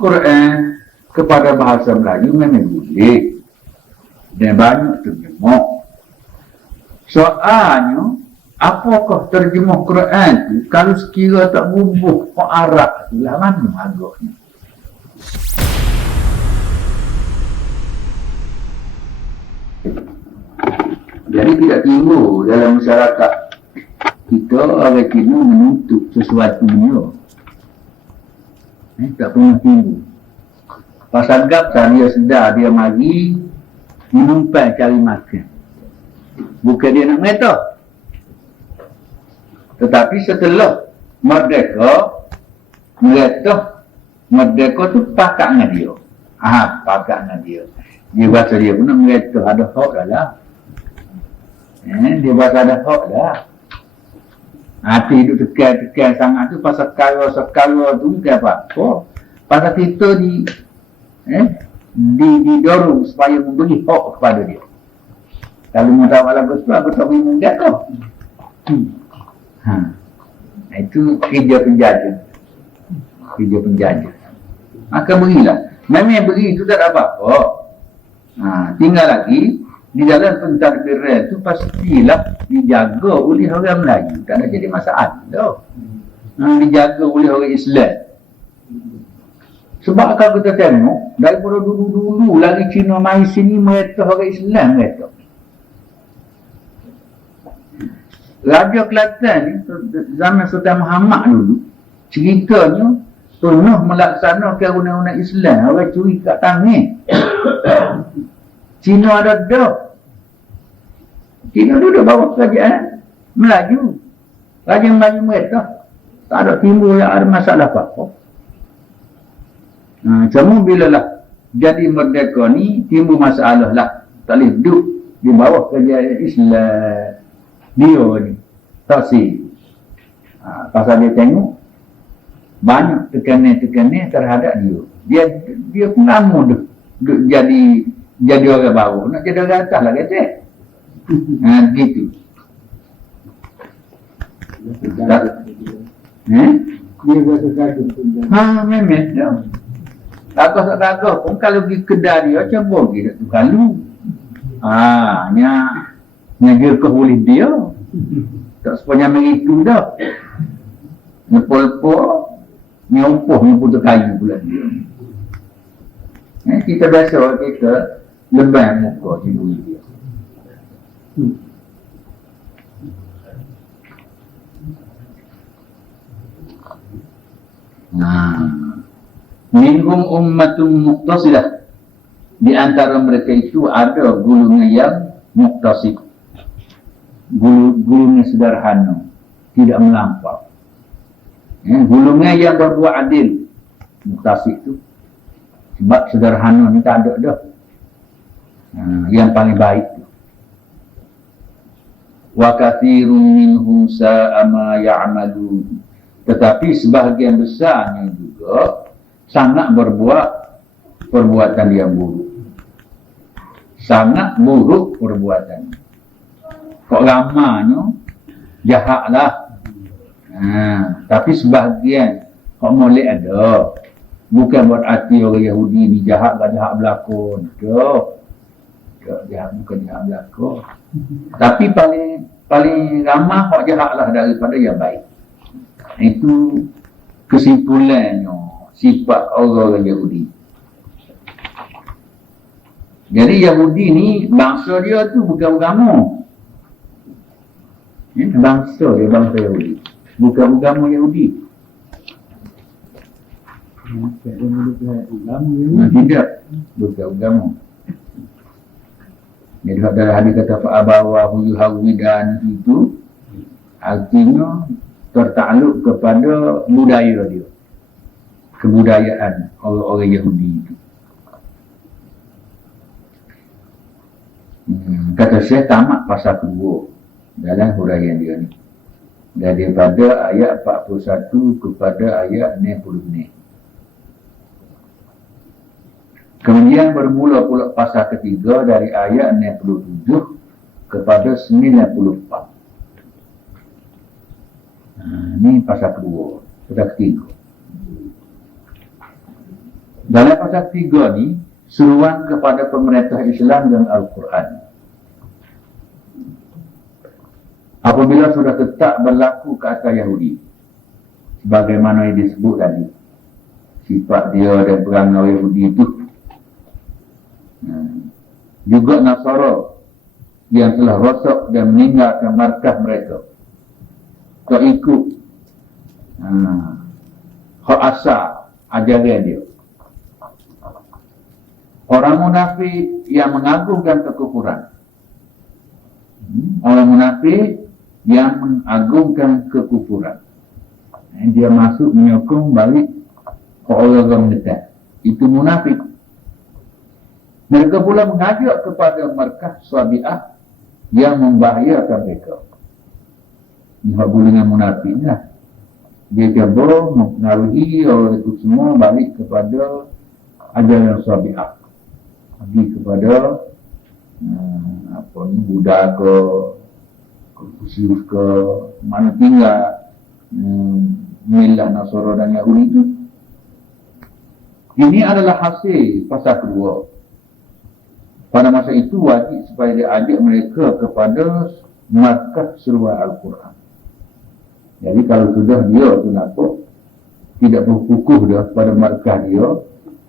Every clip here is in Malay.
Quran kepada bahasa Melayu memang boleh dan banyak terjemah. Soalnya, apakah terjemah Quran tu kalau sekira tak bubuh ke Arab tu lah mana agaknya? Jadi tidak timbul dalam masyarakat kita orang Cina menuntut sesuatu dia. Tak pernah timbul. Pasal gap dia sedar dia mari menumpai cari makan. Bukan dia nak mengata. Tetapi setelah merdeka, merdeka tu pakat dengan dia. Pakat dengan dia. Dia bahasa dia pun nak mengata ada hak dah lah. Dia bahasa ada hak dah. Hati hidup tekan sangat tu pasal sekala tu bukan apa-apa. Pasal kita didorong supaya memberi hak kepada dia. Kalau mau tahu lagu tu, aku tak boleh menggak kau. Itu kerja penjajah. Maka berilah. Memang beri itu tak ada apa-apa. Tinggal lagi di dalam pentadbiran itu pastilah dijaga oleh orang Melayu. Tak ada jadi masalah. Dijaga oleh orang Islam. Sebab kalau kita tengok daripada dulu-dulu lagi Cina mai sini mereka orang Islam mereka. Raja Kelantan ni zaman Sultan Muhammad dulu ceritanya penuh melaksanakan undang-undang Islam. Orang curi kat tangan. Cina ada dah. Cina dulu bawa kerajaan Melayu. Raja Melayu mereka tak ada timbul yang ada masalah apa-apa. Cuma bila lah jadi merdeka ni timbul masalah lah. Tak boleh duduk di bawah kerajaan Islam. Dia ni tak sih. Pasal dia tengok banyak tekanan terhadap dia. Dia pun lama duduk jadi orang baru. Nak jadi orang atas lah kata. Gitu. Dia rasa kagum. Memang dah. Tak kagum pun kalau pergi kedai dia macam pergi tu kalu. Nya boleh dia. Tak sepanjang begitu dah. Nyepol-pol, nyempuh putus kayu pula dia. Kita biasa kita lebih muka ibu dia. Minhum ummatun muqtasidah. Di antara mereka itu ada golongan yang muqtasid. Golongan sederhana, tidak melampau. Golongan yang berbuat adil, muqtasid itu. Sebab sederhana ni tak ada dah. Yang paling baik tu. Wa katsirun minhum sa'a ma ya'malun. Tetapi sebahagian besarnya juga sangat berbuat perbuatan yang buruk. Sangat buruk perbuatan. Kok ramanya jahatlah. Tapi sebahagian kok molek ada. Bukan buat hati orang Yahudi ni jahat berlakon. Jahat bukan jahat berlakon. Tapi paling ramah kok jahatlah daripada yang baik. Itu kesimpulannya sifat orang Yahudi. Jadi Yahudi ni bangsa dia tu bukan agama. Bangsa Yahudi. Bukan agama Yahudi. Tidak. Bukan agama. Jadi dalam hadis kata fa'abawa yuhawwidan itu artinya tertakluk kepada budaya dia. Kebudayaan orang-orang Yahudi itu. Kata saya tamat pasal kedua dalam huraian dia ni. Daripada ayat 41 kepada ayat 60. Kemudian bermula pula pasal ketiga dari ayat 67 kepada 94. Ini pasal kedua, pasal ketiga. Dalam pasal 3 ni, seruan kepada pemerintah Islam dan Al-Quran. Apabila sudah tetap berlaku ke atas Yahudi, sebagaimana yang disebut tadi, sifat dia dan perangai Yahudi itu, juga Nasara yang telah rosak dan meninggalkan markah mereka, tak ikut hak asal ajaran dia. Orang munafik yang mengagungkan kekufuran, orang munafik yang mengagungkan kekufuran, dia masuk menyokong balik ke orang-orang dekat, itu munafik. Mereka pula mengajak kepada markah Sabi'ah yang membahayakan mereka. Ini hak dengan munafik lah. Dia cuba mengaruhi orang itu semua balik kepada ajaran Sabi'ah, pergi kepada Buddha ke Konfusius ke mana tinggal milah Nasara dan Yahudi itu. Ini adalah hasil pasal kedua. Pada masa itu wajib supaya dia ajak mereka kepada markah seruan Al-Quran. Jadi kalau sudah dia tu nampak tidak berkukuh dah pada markah dia,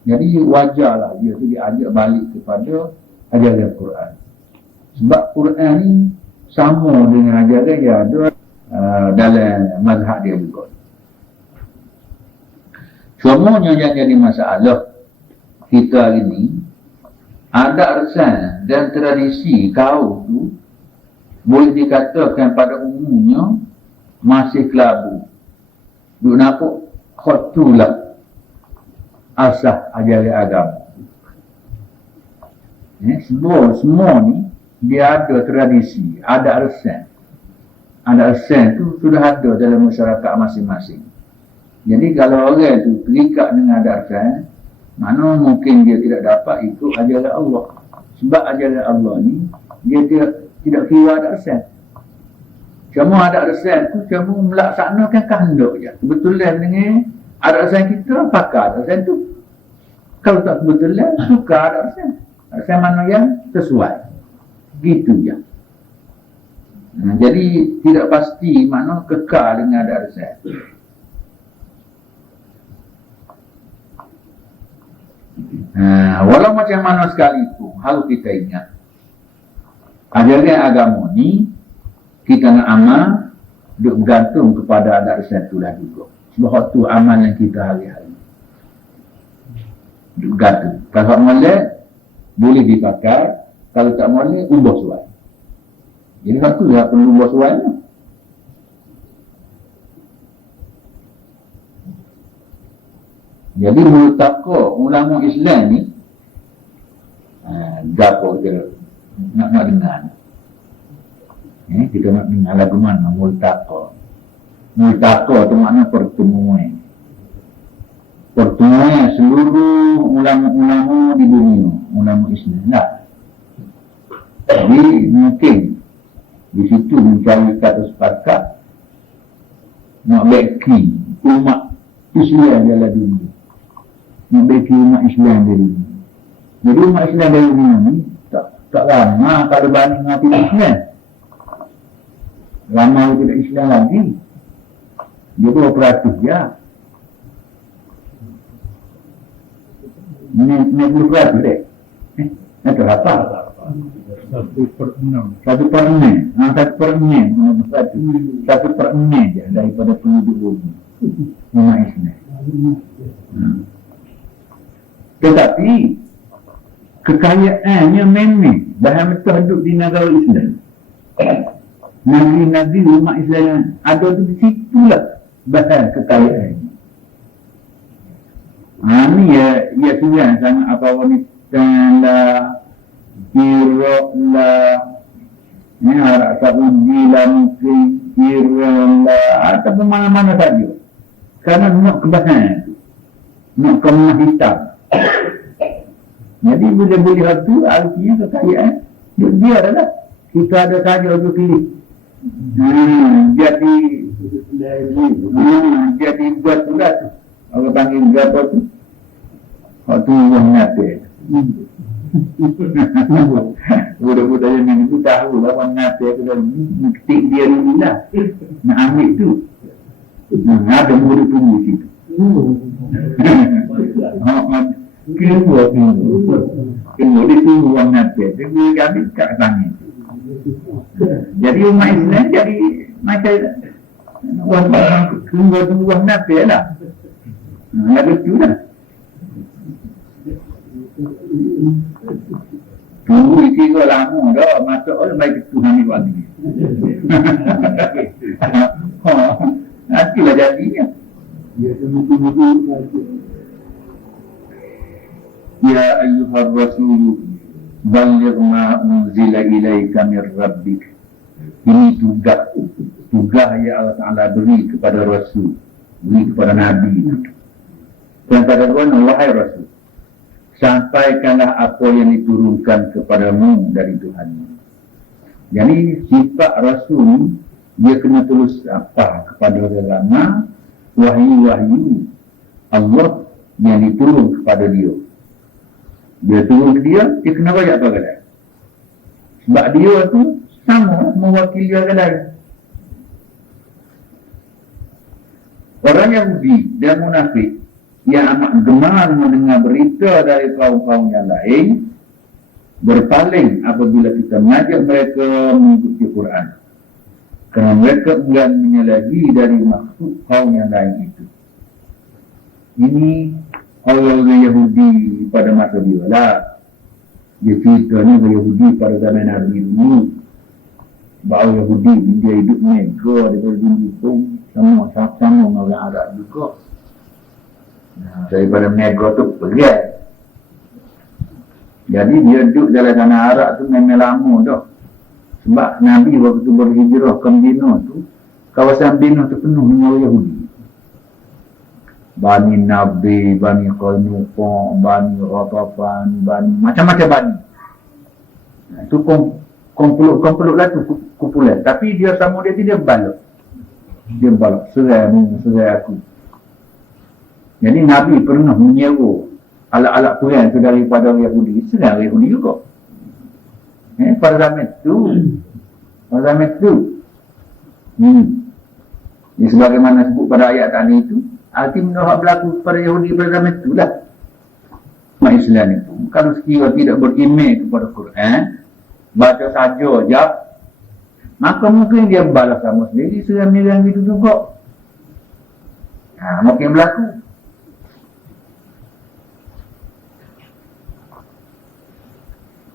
jadi wajarlah dia tu diajak balik kepada ajaran Al-Quran. Sebab Quran ni sama dengan ajaran yang ada dalam mazhab dia juga. Semuanya yang jadi masalah kita hari ni, ada arsan dan tradisi kaum tu boleh dikatakan pada umumnya masih kelabu. Duk nampak khotulah asah ajaran agama. Semua ni dia ada tradisi, ada arsan. Ada arsan tu sudah ada dalam masyarakat masing-masing. Jadi kalau orang tu terikat dengan ada arsan, mana mungkin dia tidak dapat ikut ajaran Allah. Sebab ajaran Allah ni dia tidak kira ada arsan. Cuma ada arsan tu cuma melaksanakan kehendak je. Kebetulan dengan ada arsan kita, pakai ada arsan tu. Kalau tak kebetulan, suka ada arsan. Arsan mana yang sesuai. Gitu je. Jadi tidak pasti mana kekal dengan ada arsan. Walau macam mana sekalipun, harus kita ingat ajaran agama ni kita nak amal duk bergantung kepada adat satulah juga. Sebab tu amal yang kita hari-hari duk bergantung. Kalau molek boleh dipakai, kalau tak molek ubah suai. Jadi satu tak perlu ubah suai ni. Jadi multaqa ulama Islam ni gapo je nak dengar. Kita nak dengar lagu mana multaqa. Multaqa tu makna pertemuan. Pertemuan seluruh ulama-ulama di dunia, ulama Islam lah. Jadi mungkin di situ mencari kata sepakat nak beki umat Islam dalam dunia. Memiliki umat Islam dari ini. Jadi umat Islam dari ini tak lama kalau banding dengan tidak Islam. Lama tidak Islam lagi. Dia beroperatif je. Ini belum beratus dek. Itu apa? 1/6. 1/6. 1/6 je daripada penduduk bumi. Umat Islam. Tetapi kekayaannya memang bahan betul hidup di negara Islam. Nabi-nabi umat Islam ada di situlah bahan kekayaannya. Ini ya sudah sangat apa wanita lah, Iraq lah, Arab Saudi lah mungkin, Iran lah, ataupun mana-mana saja. Kerana nak kebahan, nak kemah hitam. Jadi bila boleh tu artinya kekayaan dia adalah kita ada saja untuk pilih. Jadi buat pula tu orang panggil berapa tu Waktu orang mengatir. Budak-budak yang ini tahu lah orang mengatir tu dah ketik dia dulu lah. Nak ambil tu. Ada murid tunggu situ. Kedua tunggu. Kedua dia tunggu orang mengatir. Dia boleh ambil kat tangan. Jadi umat Islam jadi macam orang tunggu orang mengatir lah. Ada tu lah. Tunggu kira lama dah. Masuk orang baik Tuhan ni buat ni. Nantilah jadinya. Ya ayyuhar rasul balligh ma unzila ilaika min rabbik. Ini tugas yang Allah Ta'ala beri kepada rasul, beri kepada nabi. Dan kata Tuhan, wahai rasul, sampaikanlah apa yang diturunkan kepadamu dari Tuhanmu. Jadi sifat rasul dia kena terus apa kepada agama, wahyu-wahyu Allah yang diturun kepada dia. Dia turun ke dia kena banyak apa kata. Sebab dia tu sama mewakili orang lain. Orang Yahudi dan munafik yang amat gemar mendengar berita dari kaum-kaum yang lain berpaling apabila kita mengajak mereka mengikuti Quran. Kerana mereka enggan menyalahi dari maksud kaum yang lain itu. Ini orang Yahudi pada masa dia lah. Dia cerita ni orang Yahudi pada zaman Nabi dulu. Bahawa Yahudi dia hidup mega daripada dulu pun sama dengan orang Arab juga. Daripada mega tu pergi. Jadi dia duduk dalam tanah Arab tu memang lama dah. Sebab Nabi waktu berhijrah ke Madinah tu, kawasan Madinah tu penuh dengan orang Yahudi. Bani Nabi, Bani Qainuqa, Bani Ghatafan, Bani macam-macam Bani. Itu kompuluk lah tu kumpulan. Tapi dia sama dia tidak balok. Dia balok, serai aku. Jadi Nabi pernah menyewa alat-alat Tuhan itu daripada orang Yahudi. Serai orang Yahudi juga. Pada zaman itu. Ini sebagaimana sebut pada ayat tadi itu, arti menolak berlaku pada Yahudi pada zaman itulah. Umat Islam itu, kalau sekiranya tidak beriman kepada Quran, baca saja je, maka mungkin dia balas sama sendiri seram-seram itu juga. Mungkin berlaku.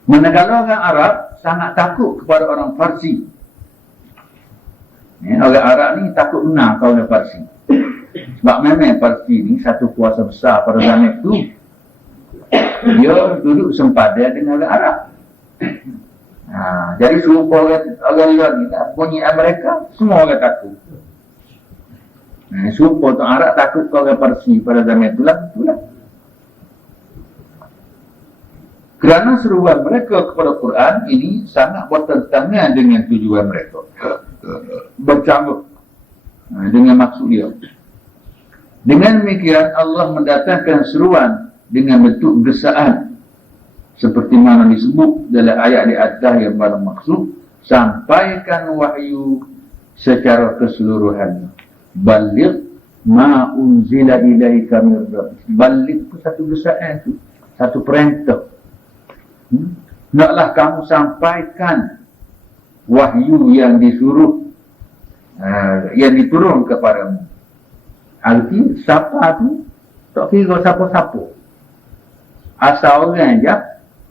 Manakala orang Arab sangat takut kepada orang Parsi. Orang Arab ni takut benar kau orang Parsi. Sebab memang Parsi ni satu kuasa besar pada zaman itu. Dia duduk sempadan dengan orang Arab. Jadi serupa orang luar ni tak punya mereka, semua orang takut. Serupa orang Arab takut ke orang Parsi pada zaman itulah. Kerana seruan mereka kepada Quran ini sangat bertentangan dengan tujuan mereka. Bercanggah dengan maksud dia. Dengan demikian Allah mendatangkan seruan dengan bentuk gesaan seperti mana disebut dalam ayat di atas yang bermaksud sampaikan wahyu secara keseluruhan. Baligh ma unzila ilaika min rabbik. Baligh itu satu gesaan itu, satu perintah. Naklah kamu sampaikan wahyu yang disuruh yang diturun kepadamu. Arti siapa tu tak kira siapa-siapa, asal orang je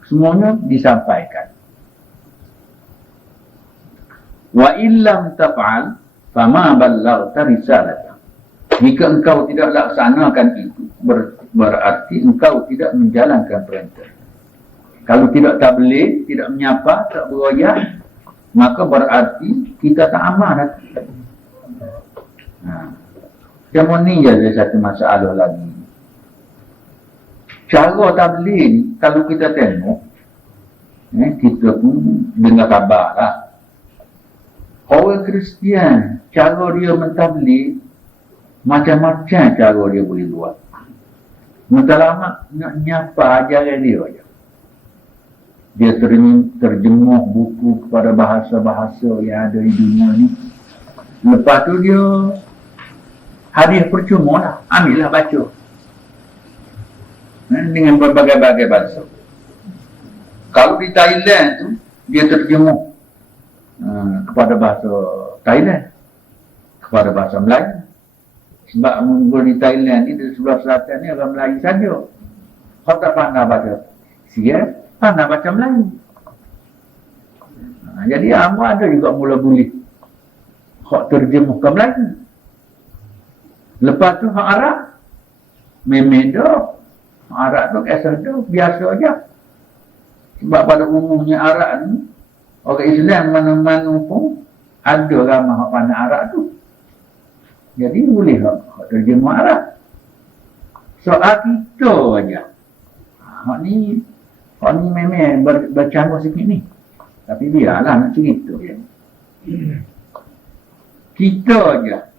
semuanya disampaikan. Wa illam taf'al fama ballaghta risalata. Jika engkau tidak laksanakan itu, berarti engkau tidak menjalankan perintah. Kalau tidak tabligh, tidak menyapa, tak beroyak, maka berarti kita tak amanah. Cuma ni je satu masalah lagi. Cara tabligh ni, kalau kita tengok, kita pun dengar khabar lah. Orang Kristian, cara dia mentabligh, macam-macam cara dia boleh buat. Matlamat nak nyapa ajaran dia aja. Dia terjemuh buku kepada bahasa-bahasa yang ada di dunia ni. Lepas tu dia hadiah percuma lah. Ambillah baca. Dengan berbagai-bagai bahasa. Kalau di Thailand tu, dia terjemuh kepada bahasa Thailand. Kepada bahasa Melayu. Sebab di Thailand ni, di sebelah selatan ni orang Melayu saja. Kau tak pandai baca Siap, pandai baca Melayu. Jadi amu ada juga mula boleh hak terjemuh ke Melayu. Lepas tu hak Arab memang dah. Hak Arab tu kisah tu biasa aja. Sebab pada umumnya Arab ni orang Islam mana-mana pun ada ramai hak pandai Arab tu. Jadi boleh hak terjemuh Arab. Soal kita aja. Hak ni memang bercampur sikit ni. Tapi biarlah nak cerita ya. Kita aja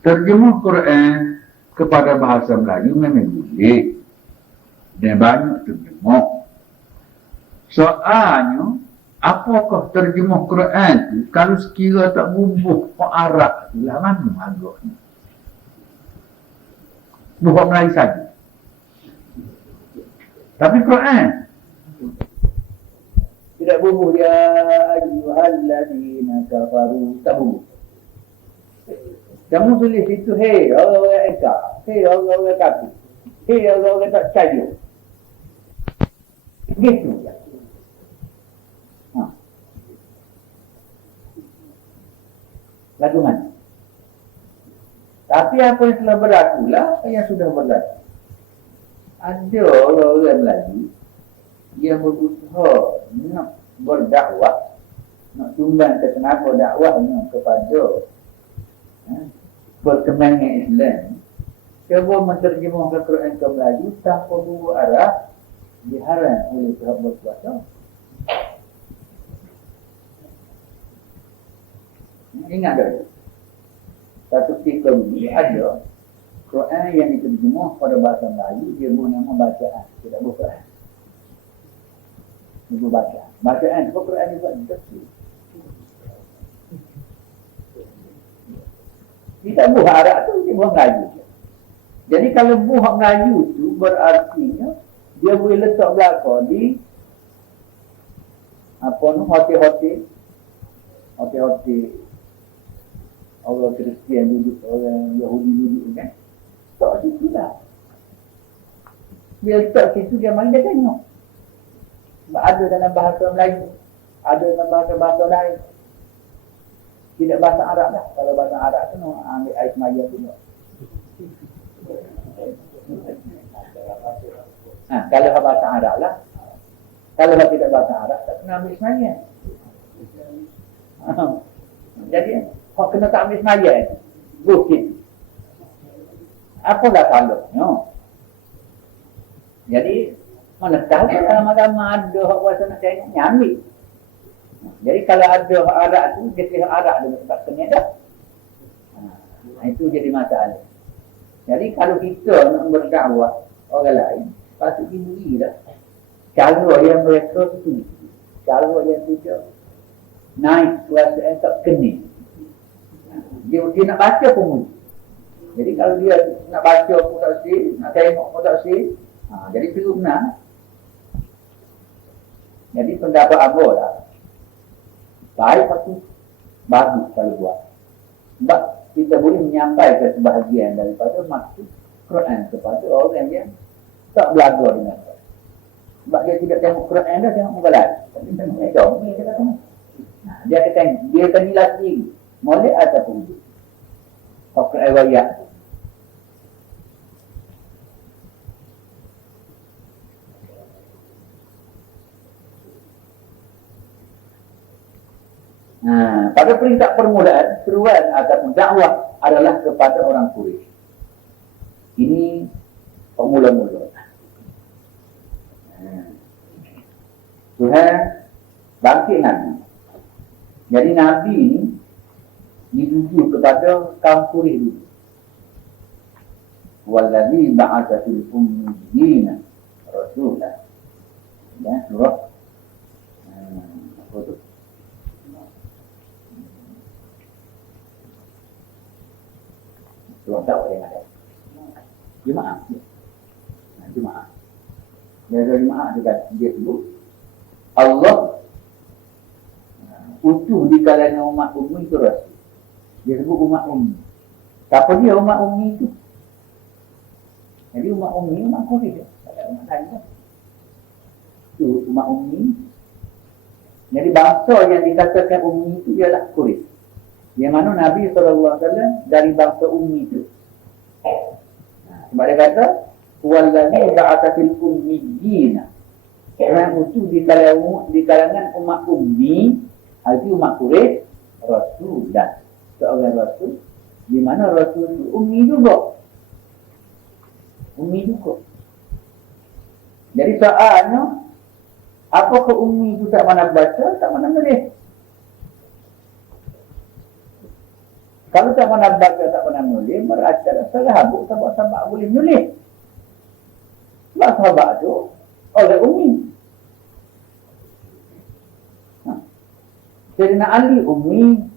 terjemuh Quran kepada bahasa Melayu memang boleh. Dan banyak terjemuh. Soalnya, apakah terjemuh Quran tu kalau sekira tak bubuh ke Arab tu lah mana agaknya? Bubuh Melayu saja. Tapi Quran tidak bubuh ya ayyuhalladzina kafaru, tak bubuh. Kamu tulis itu, hei orang-orang Eka, hei orang-orang kafir, hei orang-orang tak percaya. Gitu ya. Lagu mana? Tapi apa yang telah berlaku lah yang sudah berlaku. Ada orang-orang Melayu yang berusaha nak berdakwah, nak sumbang ke kenapa dakwahnya kepada perkembangan Islam. Cuba menterjemahkan Quran ke Melayu tanpa bubuh Arab, diharam oleh pihak berkuasa. Ingat tak? Satu ketika dulu ada Quran yang diterjemah pada bahasa Melayu, dia buat nama bacaan, tidak buat Quran. Dia buat bacaan. Bacaan itu Quran juga diterjemah. Kita buah Arab tu, dia buah Melayu. Jadi kalau buah Melayu tu berartinya dia boleh letak belakang di hotel-hotel orang Kristian duduk, orang Yahudi duduk kan. Tak situ lah. Dia letak situ, dia main dia tengok. Sebab ada dalam bahasa Melayu, ada dalam bahasa lain. Tidak bahasa Arab lah. Kalau bahasa Arab tu nak ambil air semaya tu. Kalau bahasa Arab lah. Kalau tidak bahasa Arab, tak kena ambil semaya. Jadi, kau kena tak ambil semaya. Bukit. Apalah salahnya? Jadi, mana tahu lama-lama ada hak puasa nak tengok, ambil. Jadi kalau ada hak Arab tu, dia kira Arab dia tak kena dah. Itu jadi masalah. Jadi kalau kita nak berdakwah orang lain, patut diberi dah. Cara yang mereka tu, cara yang tidak naik kuasa yang tak kena. Dia nak baca pun. Jadi kalau dia nak baca pun tak sih, nak tengok pun tak sih, jadi perlu benar. Jadi pendapat apa lah? Baik pasti bagus kalau buat. Sebab kita boleh menyampaikan sebahagian daripada maksud Quran kepada orang yang tak belajar dengan Quran. Sebab dia tidak tengok Quran dah, tengok muka lain. Tapi tengok medong, ni dia kata. Dia kata, dia akan nilai sendiri. Molek ataupun wujud. Quran wayat. Pada perintah permulaan, seruan ataupun dakwah adalah kepada orang Quraisy. Ini pemula-mula. Tuhan bangkit Nabi. Jadi Nabi ini dituju kepada kaum Quraisy dulu. wallazi ba'atha fil ummiyina rasulah. Ya, surah apa tu? Surah tahu yang ada. Jemaah. Jemaah. Dari jemaah dia sebut Allah utuh di kalangan umat ummi itu rasul. Dia sebut umat ummi. Siapa dia umat ummi itu? Jadi umat ummi, umat Quraisy. Tak ada umat lain kan? Itu umat ummi. Jadi bangsa yang dikatakan ummi itu ialah Quraisy. Yang mana Nabi SAW dari bangsa ummi itu. Sebab dia kata, wallazi ba'atha fil ummiyina. Orang utuh di kalangan umat ummi, arti umat Quraisy, Rasulullah. Seorang Rasul, di mana Rasul itu ummi juga. Ummi juga. Jadi soalnya, apakah ummi itu tak mana baca, tak mana nulis? Kalau tak mana baca, tak mana nulis, berarti sahabat, sahabat boleh nulis. Sebab sahabat itu oleh ummi. Sayyidina Ali ummi,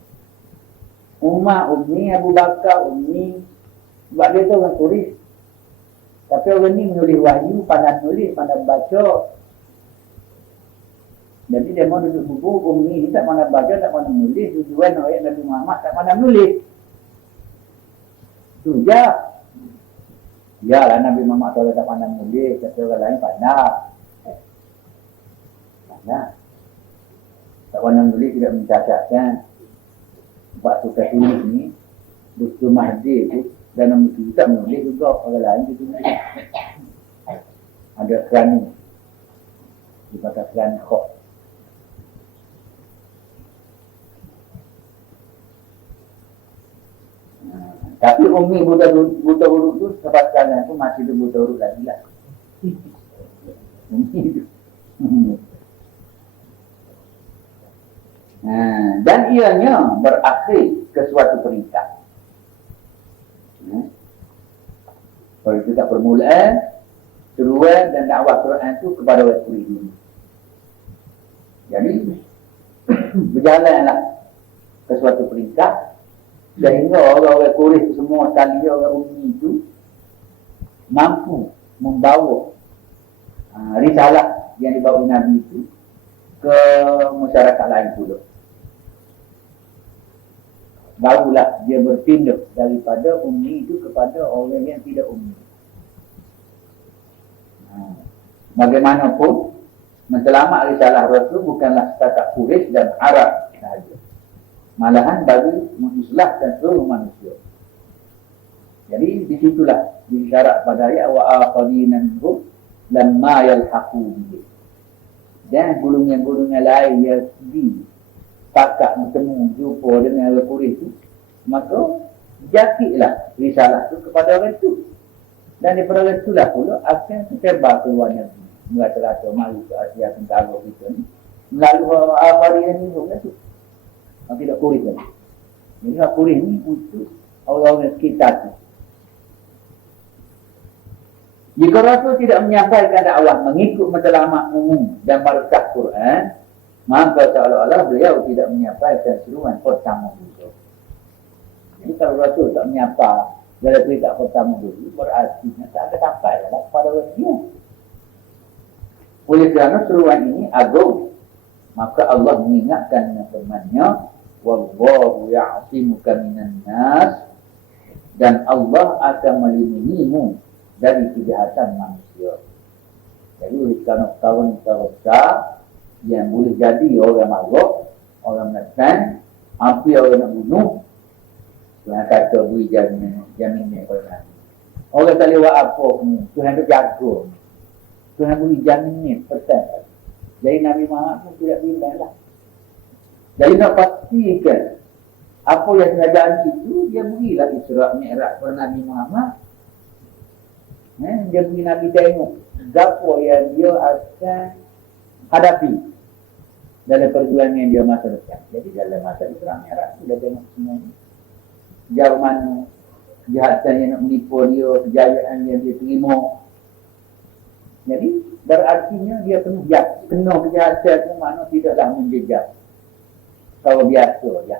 Umar ummi, Abu Bakar ummi. Sebab dia tu orang Quraisy. Tapi orang ni menulis wahyu, pandai nulis, pandai baca. Jadi dia mau duduk buku, ummi ni tak mana baca, tak mana nulis. Tujuan ayat Nabi Muhammad tak mana nulis. Tu je. Ya lah Nabi Muhammad kalau tak mana nulis, tapi orang lain pandai. Pandai. Tak mana nulis tidak mencatatkan. Sebab tukar tulis ni, Dr. Mahdi tu, dalam buku tak menulis juga, orang lain tu tulis. Ada kerani. Dipakai kerani khok. Tapi ummi buta huruf tu sampai sekarang tu masih tu buta huruf lagi lah. Ummi tu. Dan ianya berakhir ke suatu perintah. Kalau itu tak permulaan, seruan dan dakwah Quran itu kepada orang Quraisy dulu. Jadi berjalanlah ke suatu perintah sehingga orang-orang Quraisy semua sekali orang ummi itu mampu membawa risalah yang dibawa Nabi itu ke masyarakat lain pula. Barulah dia berpindah daripada ummi itu kepada orang yang tidak ummi. Bagaimanapun, mentelamak risalah Rasul bukanlah setakat Quraisy dan Arab sahaja. Malahan bagi mengislahkan seluruh manusia. Jadi disitulah disyarat pada ayat wa aqadina minhum lamma yalhaqu bihi. Dan golongan-golongan lain yang pakat bertemu jumpa dengan orang Quraisy itu, maka jakitlah risalah itu kepada orang itu. Dan daripada orang itulah pula akan tersebar keluar negeri. Merata-rata mari ke Asia Tenggara kita ni melalui Al-Fariyah ni tu. Tidak Quraisy lagi. Jadi Quraisy ni untuk orang-orang sekitar tu. Jika Rasul tidak menyampaikan dakwah mengikut matlamat umum dan barakah Quran, maka seolah-olah beliau tidak menyampaikan seruan pertama dulu. Jadi kalau Rasul tak menyapa dari perintah pertama dulu, berarti tak ada sampai kepada orang dia. Oleh kerana seruan ini agung, maka Allah mengingatkan dengan firman-Nya, wallahu ya'simuka minan nas, dan Allah akan melindungimu dari kejahatan manusia. Jadi oleh kerana kawan besar yang boleh jadi orang marah, orang menekan, hampir orang nak bunuh, Tuhan kata beri jaminan kepada Nabi. Orang tak lewat apa pun, Tuhan tu jaga. Tuhan beri jaminan pesan. Jadi Nabi Muhammad pun tidak bimbang lah. Jadi nak pastikan apa yang kerajaan itu, dia berilah Isra' Mi'raj kepada Nabi Muhammad. Dia beri Nabi tengok apa yang dia akan hadapi dalam perjuangan dia masa depan. Jadi dalam masa Isra' Mi'raj dia tengok semuanya. Jauh mana kejahatan yang nak menipu dia, kejayaan yang dia terima. Jadi berartinya dia penuh kejahatan itu mana tidaklah menjejak. Kalau biasa ya.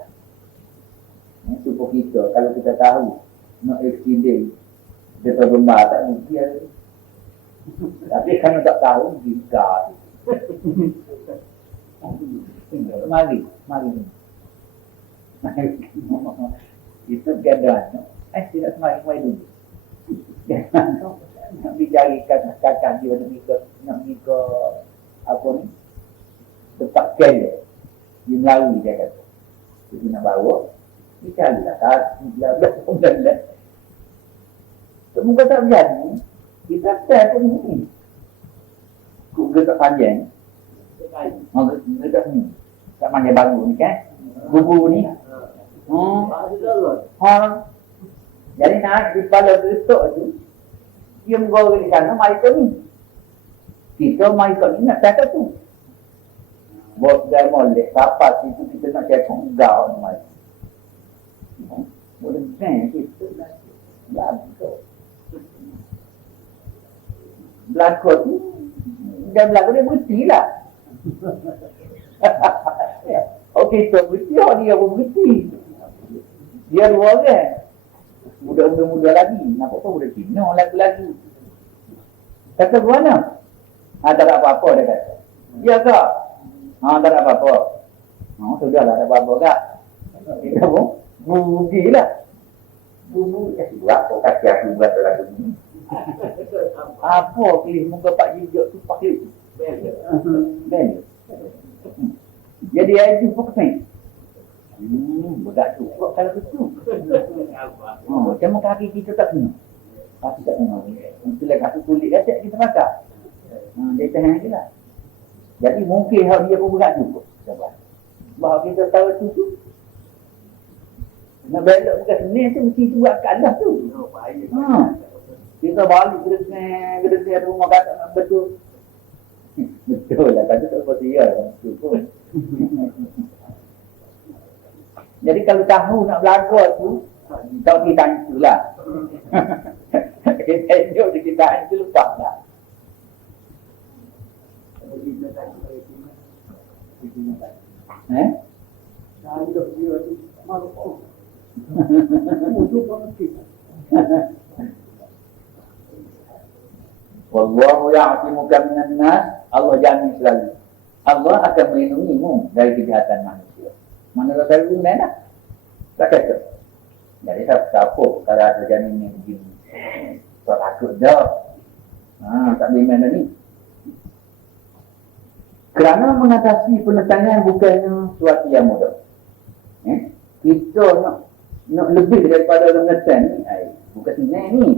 Supaya kita, kalau kita tahu nak accident, dia terbemar tak mungkin. Tapi kalau tak tahu, jika. Mari. Itu keadaan. Tidak semai dulu. Nak dicari kakak dia nak ikut apa ni? Tempat kerja. Dia melalui dia kata. Jadi nak bawa, dicarilah bla. Semoga tak berjadi. Kita tak pun ni. Kuk getak panjang. Getak ni. Tak panjang baru ni kan? Bubu ni. Jadi nak di kepala getuk tu, dia menggoreng di sana, mai ke ni. Kita mai ke ni nak cakap tu. Bos dah molek, kapas itu kita nak cakap enggak ni mai. Boleh ben kita Belakang tu, dia belakang dia berhenti lah. Okey, so berhenti, dia pun berhenti. Dia dua orang. Muda lagi. Nampak apa budak Cina lagi. Kata mana? Tak ada apa-apa dia kata. Ya kak? Tak ada apa-apa. Sudahlah, tak ada apa-apa kak. Dia pun bugilah. Bubu, buat apa kaki aku buat lagu ni? Apa pilih muka Pak Jijak tu pakai Ben. Jadi dia itu pakai. Berat tu kalau betul. Macam kaki kita tak kena. Kaki tak kena. Itulah kaki kulit asyik kita pakai. Dia tahan je lah. Jadi mungkin hal dia pun berat juga. Bahawa kita tahu tu. Nak belok bukan senin tu mesti tu buat kat atas tu. Kita balik gedeng rumah kata nak betul. Betul lah. Kata tak seperti dia lah. Betul pun. Jadi kalau tahu nak belajar tu, tak kita itu lah. Kita itu lupa lah. Wallahu ya'timuka minan nas. Allah jamin selalu. Allah akan melindungimu dari kejahatan manusia. Mana tak tahu mana? Tak kata. Jadi siapa kalau ada jamin yang begini? Tak takut dah. Tak boleh mana ni. Kerana mengatasi penekangan bukannya suatu yang mudah. Kita nak lebih daripada menekan ni, bukan senang ni.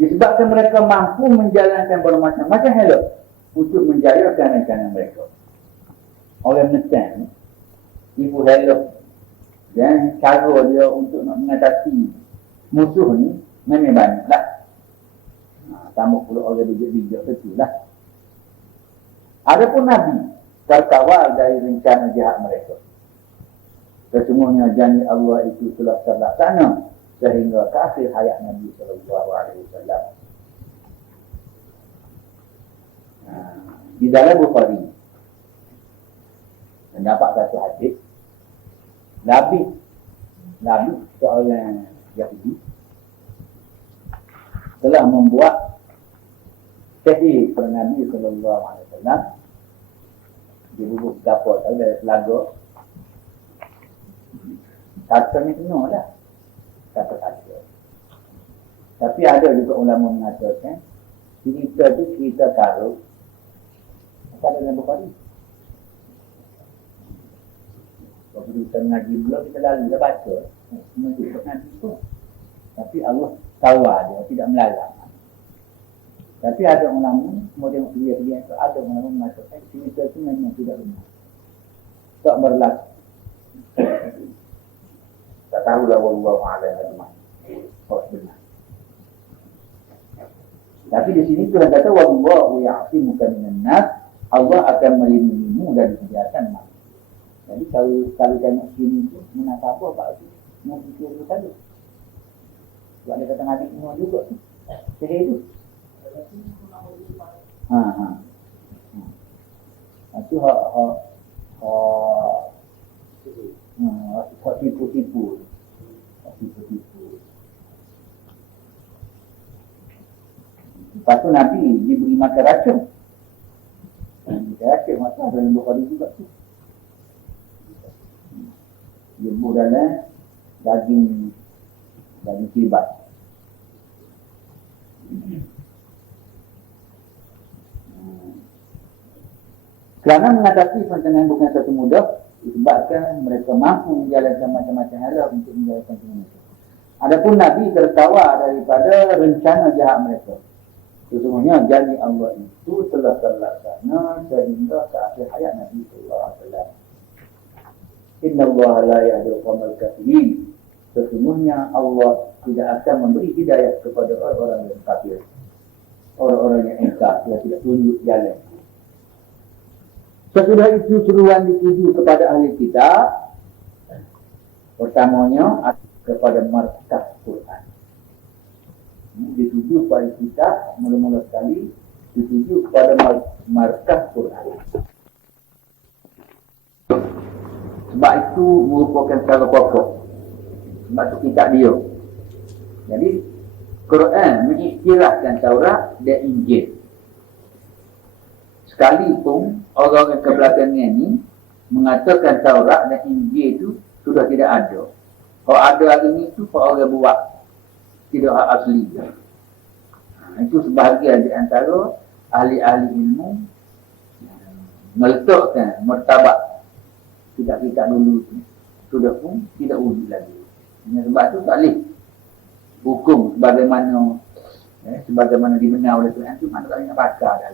Disebabkan mereka mampu menjalankan bermacam-macam hal untuk menjayakan rencana mereka. Orang menekan ibu hello dan cara dia untuk nak mengatasi musuh ni memang banyak lah. Tambah pula orang bijak-bijak betul lah. Adapun Nabi terkawal dari rencana jahat mereka. Sesungguhnya janji Allah itu telah terlaksana sehingga ke akhir hayat Nabi SAW. Di dalam Bukhari mendapat satu hadis Nabi seorang Yahudi telah membuat sihir kepada Nabi SAW. Dia bubuh dapur dari telaga. Katanya kena lah. Kata-kata. Tapi ada juga ulama mengatakan cerita tu cerita karut. Apa dalam Bukhari? Kalau kita ngaji belum, kita lalu dah baca. Menunjuk nanti tu. Tapi Allah tawar dia, tidak melarang. Tapi ada ulama, kemudian dia ada ulama mengatakan cerita itu memang tidak benar. Tak berlaku. Tak tahulah wallahu a'lam ajma'in. Benar. Tapi di sini Tuhan kata wallahu ya'timuka minan nas. Allah akan melindungimu dari kejahatan manusia. Jadi kalau tengok sini tu menata apa Pak tu? Mau fikir dulu saja. Sebab dia kata Nabi semua juga tu. Sihir tu. Itu hak tipu-tipu. Lepas tu Nabi diberi makan racun. Makan racun maksudnya dalam Bukhari juga tu. Lembu dalam daging kelibat. Kerana menghadapi pantangan bukan satu mudah, disebabkan mereka mampu menjalankan macam-macam hal untuk menjalankan mereka. Adapun Nabi tertawa daripada rencana jahat mereka. Sesungguhnya janji Allah itu telah terlaksana sehingga ke akhir hayat Nabi sallallahu alaihi wasallam. Inna Allah la yahdil qaumal kafirin. Sesungguhnya Allah tidak akan memberi hidayah kepada orang-orang yang kafir. Orang-orang yang engkar, yang tidak tunjuk jalan. Sesudah itu seruan dituju kepada ahli kitab. Pertamanya kepada markas Quran. Dituju kepada kitab, mula-mula sekali dituju kepada markas Quran. Sebab itu merupakan cara pokok. Sebab itu kitab dia. Jadi Quran mengiktirafkan Taurat dan Injil. Sekalipun orang-orang kebelakangan ini mengatakan Taurat dan Injil itu sudah tidak ada. Kalau ada hari ini itu orang buat, tidak asli. Itu sebahagian di antara ahli-ahli ilmu meletakkan martabat kitab-kitab dulu itu sudah pun tidak wujud lagi. Sebab itu tak boleh hukum sebagaimana dibenar oleh Tuhan itu mana tak boleh nak pakar dah.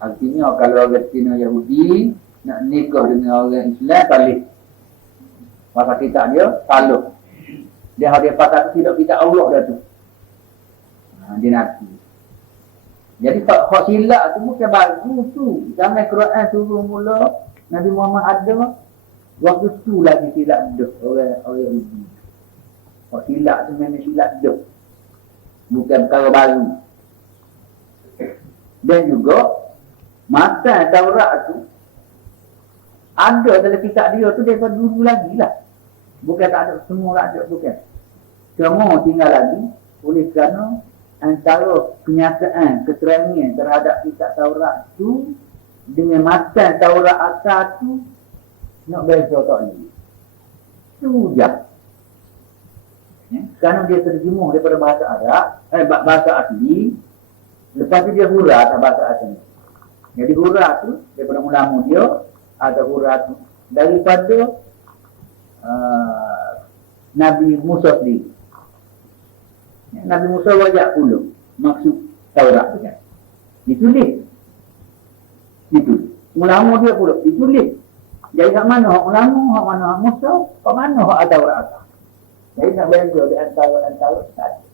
Artinya kalau orang Cina Yahudi nak nikah dengan orang Islam tak boleh. Masa kitab dia salah. Dia pakar tu tidak kitab Allah dah tu. Dia nanti. Jadi hak silap tu bukan baru tu. Zaman Quran turun mula Nabi Muhammad ada, waktu tu lagi silap dah orang Yahudi. Hak silap tu memang silap dah. Bukan perkara baru. Dan juga matan Taurat tu ada dalam kitab dia tu daripada dulu lagi lah. Bukan tak ada, semua tak ada, bukan. Semua tinggal lagi oleh kerana antara kenyataan, keterangan terhadap kitab Taurat tu dengan matan Taurat asal tu nak beza tak ni. Tu je. Kerana dia terjemuh daripada bahasa Arab, bahasa asli, lepas tu dia huraf bahasa asli. Jadi huraf tu daripada mula-mula dia ada huraf tu daripada Nabi Musa sendiri. Nabi Musa wajak pula maksud Taurat tu kan. Ditulis. Mula-mula dia pula ditulis. Jadi hak mana hak mula-mula, hak mana hak Musa, hak mana hak Taurat asal. Jadi nak beza di antara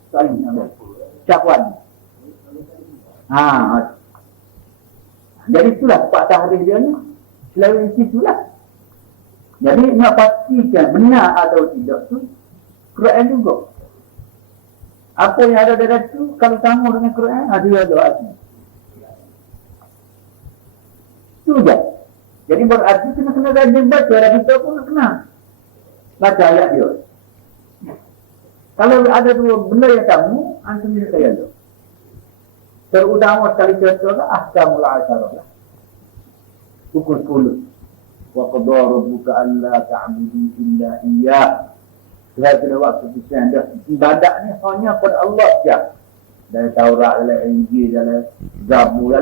saling nama. Cakuan. Jadi itulah tempat tahrif dia ni. Selain itulah. Jadi nak pastikan benar atau tidak tu Quran juga. Apa yang ada dalam tu kalau sama dengan Quran ada asli. Itu je. Jadi berarti kena rajin baca dan kita pun kena baca ayat dia. Kalau ada dua benda yang kamu, antum bisa kaya tu. Terutama sekali contohnya ahkamul asyarah. Hukum 10. Wa qadara rabbuka alla ta'budu illa iyyah. Pada waktu kita dah ibadat ni hanya kepada Allah saja. Dari Taurat, dalam Injil, dalam Zabur,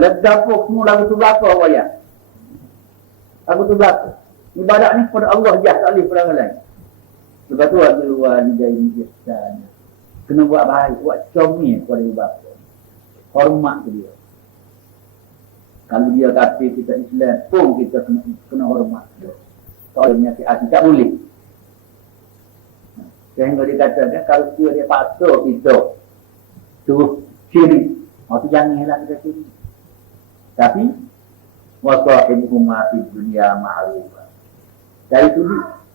semua lagu tu belakang apa ya? Lagu tu belakang. Ibadat ni kepada Allah saja, tak boleh pada orang lain. Sebab tu ada walidaini ihsan. Kena buat baik, buat comel kepada ibu bapa. Hormat ke dia. Kalau dia kata kita Islam pun kita kena hormat dia. Kalau dia hati tak boleh. Sehingga dikatakan kalau dia paksa kita suruh syirik, waktu janganlah kita syirik. Tapi wasahibuhuma fid dunya ma'rufah. Dari itu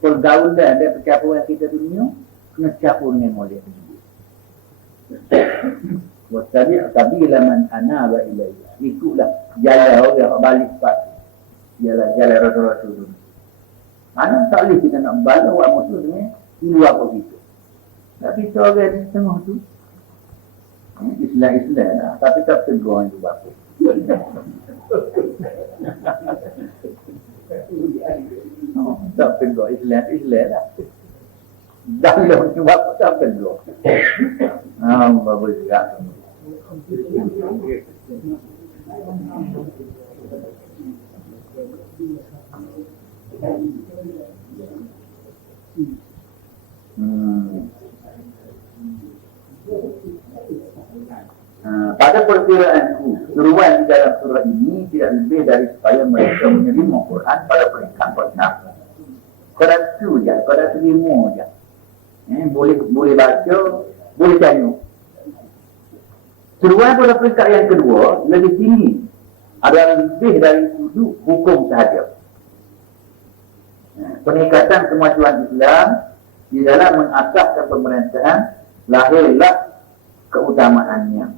pergaulan dan percakapan kita dunia kena campur dengan mulia tersebut. Wattabi' sabila man anaba ilayya. Ikutlah jalan orang yang balik pada jalan Rasul-Rasul dulu. Mana tak boleh kita nak balik buat musuh dengan luar apa kita. Tapi kita orang di tengah tu Islam lah. Tapi tak tegur juga apa. Tak tegur Islam lah. Dalam juga apa tak tegur. Bagus juga. Pada perkiraanku, seruan di dalam surah ini tidak lebih dari supaya mereka menerima Quran pada peringkat pertama. Quran tu je, Quran terima je. Boleh baca, boleh tanya. Seruan pada peringkat yang kedua lebih tinggi, ada lebih dari sudut hukum sahaja. Peningkatan kemajuan Islam di dalam mengasaskan pemerintahan, lahirlah keutamaannya.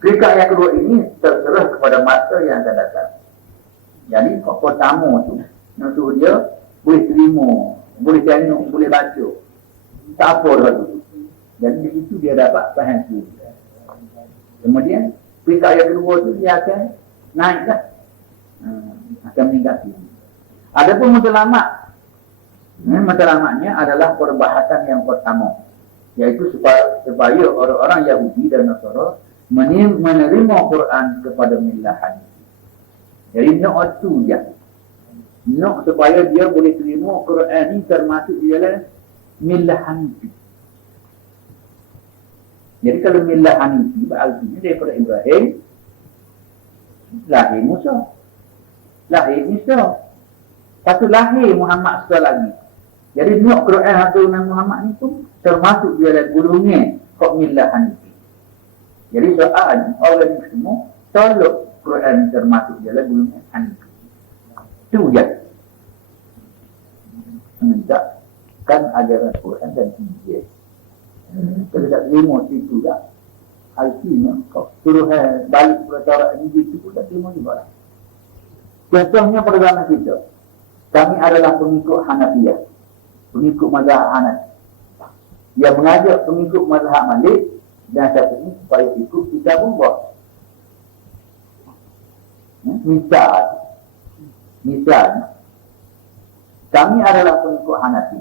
Peringkat yang kedua ini terserah kepada masa yang akan datang. Jadi pertama tu nak suruh dia boleh terima, boleh tengok, boleh baca. Tak apa dah tu. Jadi di situ dia dapat faham tu. Kemudian peringkat yang kedua tu dia akan naiklah. Akan meningkat tinggi. Adapun matlamatnya adalah perbahasan yang pertama, yaitu supaya orang-orang Yahudi dan Nasara menerima Quran kepada millah Hanif. Jadi nak tu je. Nak supaya dia boleh terima Quran ini termasuk di dalam millah Hanif. Jadi kalau millah Hanif berarti daripada Ibrahim lahir Musa, lahir Isa, lepas tu lahir Muhammad sekali lagi. Jadi nak Quran atau Muhammad ni tu termasuk di dalam golongan kok millah Hanif. Jadi soal orang semua tolak Quran termasuk dalam golongan Hanif. Itu je. Menegakkan ajaran Quran dan Injil. Kalau tak terima itu tak, artinya kau suruh balik perkara Injil itu pun tak terima juga. Contohnya pada zaman kita, kami adalah pengikut Hanafiyah, pengikut mazhab Hanafi. Dia mengajak pengikut mazhab Malik dan Syafi'i supaya ikut Kitabullah. Misal, kami adalah pengikut Hanafi.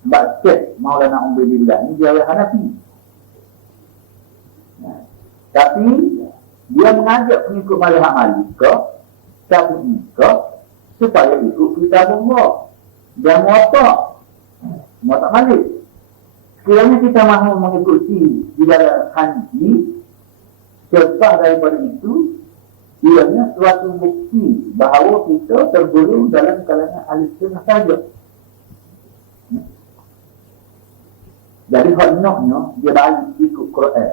Sebab Syekh Maulana Ubaidillah ni dia Hanafi. Tapi dia mengajak pengikut mazhab Malik ke Syafi'i ke supaya ikut Kitabullah dan Muwatta Malik. Sekiranya kita mahu mengikuti di dalam Hanafi, sebab daripada itu ianya suatu bukti bahawa kita tergolong dalam kalangan ahli sunnah saja. Jadi haknya dia balik ikut Quran.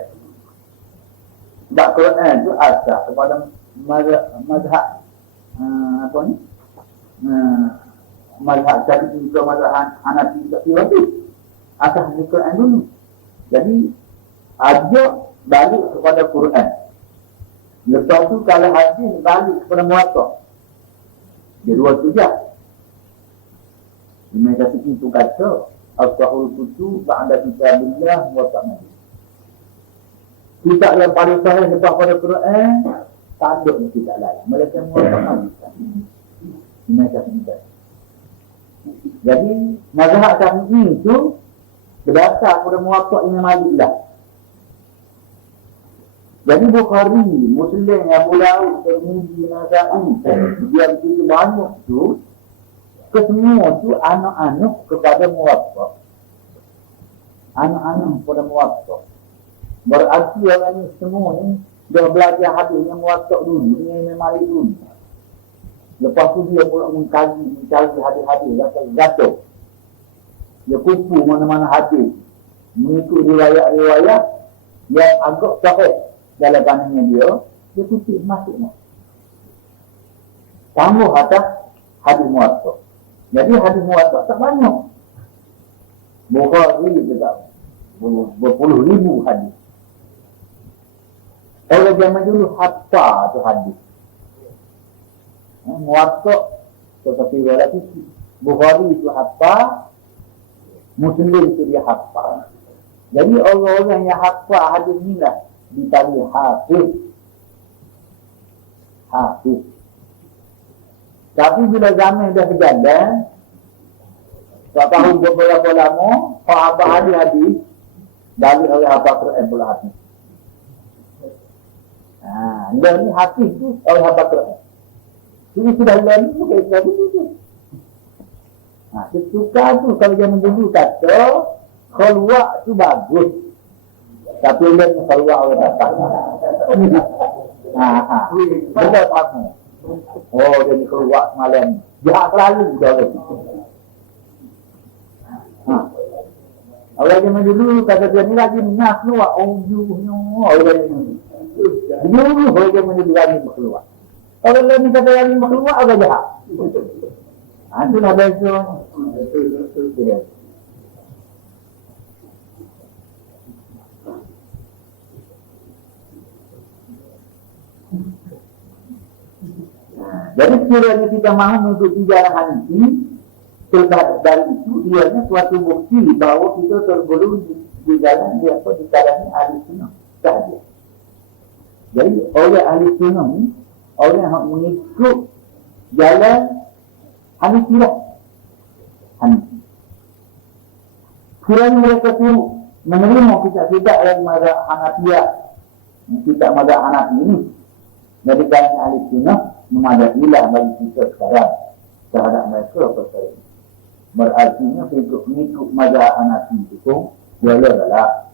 Sebab Quran itu asas kepada mazhab mazhab Syafi'i ke mazhab Hanafi tak wajib. Asas di Quran dulu. Jadi ajak balik kepada Quran. Lepas tu kalau hadis balik kepada Muwatta. Dia dua tu je. Imam Syafi'i itu kata As-Sahul Kutu ba'da kitabillah Muwatta Malik. Kitab yang paling sahih lepas pada Quran tak ada kitab lain. Mereka Muwatta Malik. Imam Syafi'i kata. Jadi mazhab Syafi'i itu berdasar pada Muwatta Imam Malik lah. Jadi Bukhari, Muslim, Abu Dawud, Tirmidzi, Nasa'i, dia begitu banyak tu, kesemua tu anak-anak kepada Muwatta. Anak-anak kepada Muwatta. Berarti orang ni semua ni dia belajar hadisnya Muwatta dulu, Imam Malik dulu. Lepas tu dia pula mencari hadis-hadis, jatuh. Dia kumpul mana-mana hadis, mengikut riwayat-riwayat yang agak sahih dalam pandangan dia kutip masuknya. Tambah atas hadis Muwatta. Jadi hadis Muwatta tak banyak. Bukhari juga berpuluh ribu hadis. Orang zaman dulu hafal tu hadis. Muwatta seperti riwayat Bukhari itu hafal, Muslim itu dia hafal. Jadi orang-orang yang hafal hadis ni lah dipanggil hafiz. Hafiz. Tapi bila zaman dah berjalan, tak tahu berapa lama, sahabat hadis dari oleh hafal Quran pula hafiz. Dan ni hafiz tu oleh hafal Quran. Jadi sudah lalu bukan lagi tu. Sesuka tu kalau zaman dulu kata keluar tu bagus. Tapi dia keluar oleh datang. Betul kamu. Oh, dia keluar malam. Jahat selalu dah. Orang zaman dulu kata dia ni lagi nak keluar. Oh, orang ni. Dulu orang zaman dulu lagi keluar. Orang lain kata lagi keluar agak jahat. Itulah beza. Jadi sekiranya kita mahu mengikuti jalan Hanafi, dari itu ianya suatu bukti bahawa kita tergolong di jalan di kalangan ahli sunnah sahaja. Jadi oleh ahli sunnah ni, orang yang mengikut jalan Hanafi lah. Hanafi. Kerana mereka turut menerima kitab-kitab yang mazhab Hanafiyah, kitab mazhab Hanafi ini dari kalangan ahli sunnah, memadailah bagi kita sekarang terhadap mereka perkara ini. Berartinya mengikut mazhab Hanafi itu pun bolehlah.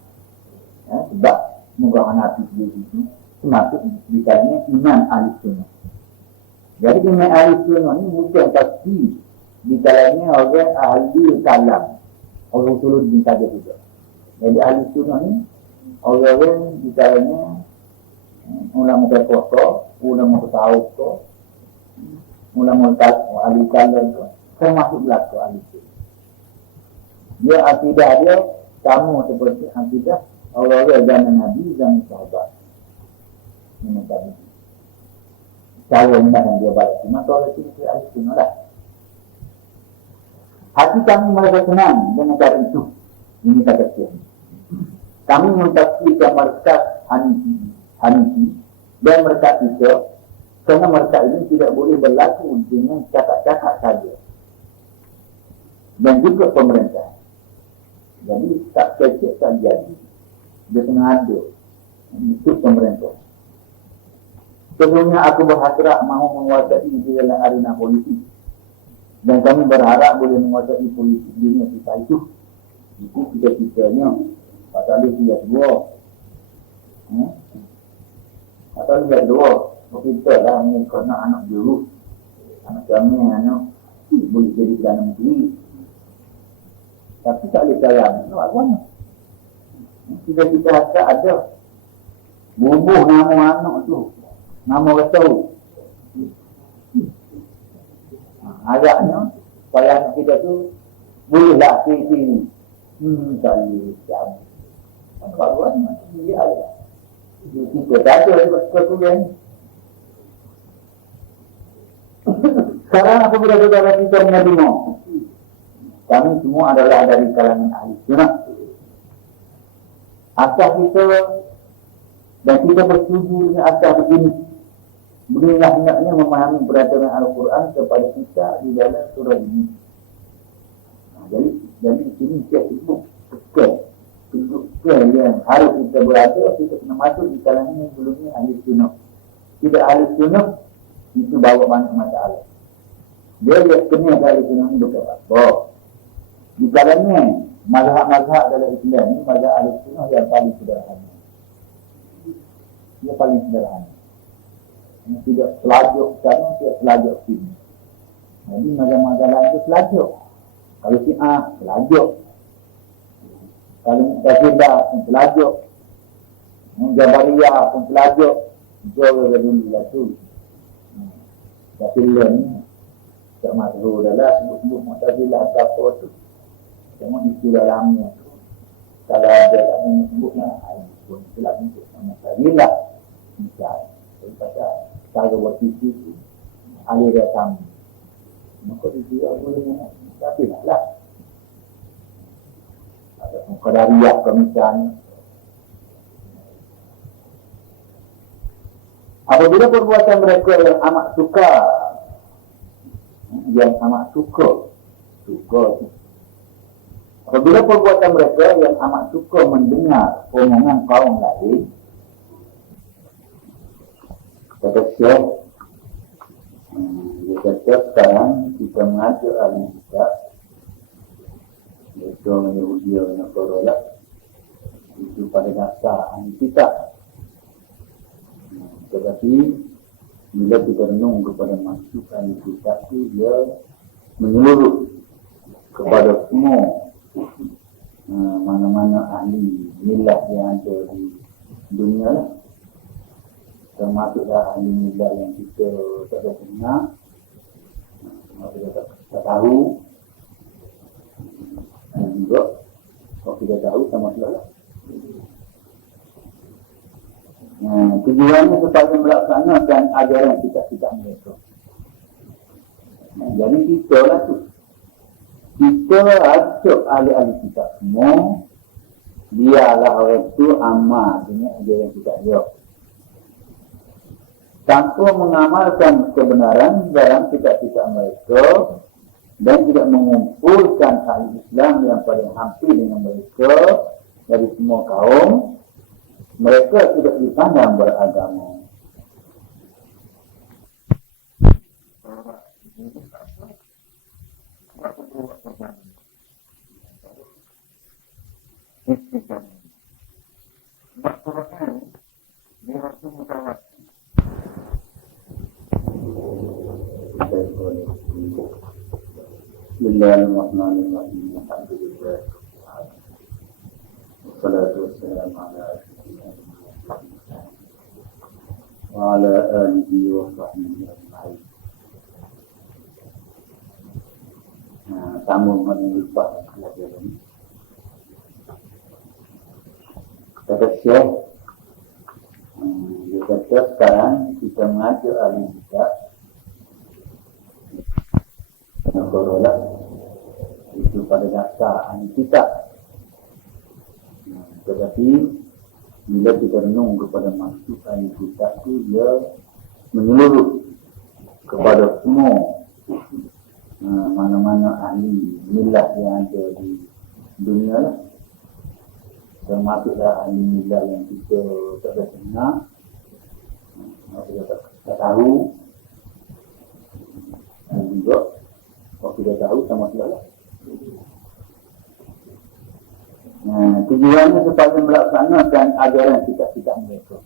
Sebab mazhab Hanafi itu termasuk di kalangan iman ahli sunnah. Jadi iman ahli sunnah ini bukan pasti di kalangan orang ahli kalam, orang usuluddin saja juga. Jadi ahli sunnah ini orang di kalangan ulama fiqh, ulama tasawuf, ulama ahli kalam, termasuk belaka ahli sunnah. Dia akidah dia sama seperti akidah orang-orang zaman Nabi, zaman sahabat. Ini cara yang dia balik. Maka oleh itu ahli sunnah lah. Hati kami merasa senang dengan cara itu. Ini kata dia. Kami mentafsirkan markas Hanafi dan markas kita, kerana markas ini tidak boleh berlaku dengan cakap-cakap saja. Dan juga pemerintah. Jadi tak kecil tak jadi. Dia kena ada. Itu pemerintah. Sebelumnya aku berhasrat mahu menguasai di dalam arena politik. Dan kami berharap boleh menguasai politik dunia kita itu. Itu cita-citanya. Tak boleh lihat dua. Tak boleh lihat dua. Kita lah ni kerana anak jurus. Anak kami anak boleh jadi Perdana Menteri. Tapi tak boleh jalan. Itu agama. Cita-cita hasrat ada. Bubuh nama anak tu. Nama orang tahu. Agaknya supaya anak kita tu bolehlah sini. Tak boleh jalan. Nampak buat macam dia ada. Kita tak ada kesulian. Sekarang apabila saudara kita menerima, kami semua adalah dari kalangan ahli sunnah. Asal kita dan kita bersetuju dengan asal begini. Beginilah hendaknya memahami peraturan Al-Quran kepada kita di dalam surah ini. Jadi di sini saya sebut sekian yang harus kita berada, kita kena masuk di kalangan yang sebelumnya ahli sunnah. Tidak ahli sunnah, itu bawa banyak masalah. Dia kena ahli sunnah ini bukan apa. Di kalangan mazhab-mazhab dalam Islam ini, mazhab ahli sunnah yang paling sederhana. Dia paling sederhana. Tidak selajuk sana, tidak selajuk sini. Jadi mazhab-mazhab lain itu selajuk. Kalau Syiah, selajuk. Kalau Mu'tazilah pun selajuk. Jabariyah pun selajuk. Jauh dari dulu tu. Tapi lain tak masuk adalah sebut-sebut Mu'tazilah atau apa tu. Semua isu dalamnya tu. Kalau ada tak menyebutnya, pun telah untuk nama saya misal daripada cara berfikir itu aliran kami. Maka dia boleh tapi lah. Ada qadariyah ke misalnya. Apabila perbuatan mereka yang amat suka apabila perbuatan mereka yang amat suka mendengar omongan kaum lain, kata Syekh, dia kata sekarang kita mengajar ahli kitab, mereka Yahudi dan Nasara lah, itu pada dasar ahli kitab. Tetapi bila kita renung kepada maksud ahli kitab itu, dia menyeluruh kepada semua mana-mana ahli milah yang ada di dunia lah. Termasuklah ahli milah yang kita tak ada dengar, kita tak tahu, dan juga kalau kita tahu sama salah. Tujuannya supaya melaksanakan ajaran kita mereka. Jadi kita lah tu. Kita ajak ahli-ahli kitab semua, biarlah orang itu amal dengan ajaran kitab dia. Tanpa mengamalkan kebenaran dalam kitab-kitab mereka dan tidak mengumpulkan ahli Islam yang paling hampir dengan mereka dari semua kaum, mereka tidak dipandang beragama. Bismillahirrahmanirrahim. Alhamdulillah. Wassalatu wassalamu ala wa ala alihi wa sahbihi ajma'in. Tamu menimpa pelajaran. Kata Syekh, dia kata sekarang kita mengajar ahli kitab Nasara itu pada dasar ahli kitab. Tetapi bila kita renung kepada maksud ahli kitab itu, dia menyeluruh kepada semua mana-mana ahli milah yang ada di dunia lah. Termasuklah ahli milah yang kita tak ada dengar, kita tak tahu, dan juga kalau kita tahu sama salah. Tujuannya supaya melaksanakan ajaran kitab-kitab mereka.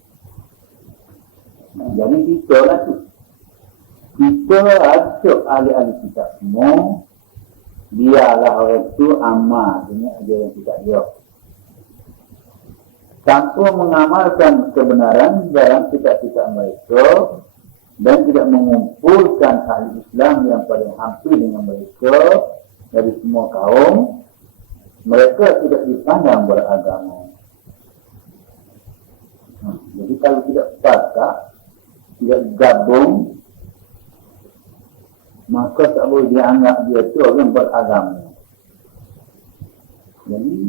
Jadi kita lah tu. Kita ajak ahli-ahli kitab semua, biarlah orang itu amal dengan ajaran kitab dia. Tanpa mengamalkan kebenaran dalam kitab-kitab mereka dan tidak mengumpulkan ahli Islam yang paling hampir dengan mereka dari semua kaum, mereka tidak dipandang beragama. Jadi kalau tidak sepakat, tidak gabung, maka tak boleh dianggap dia itu orang beragama. Jadi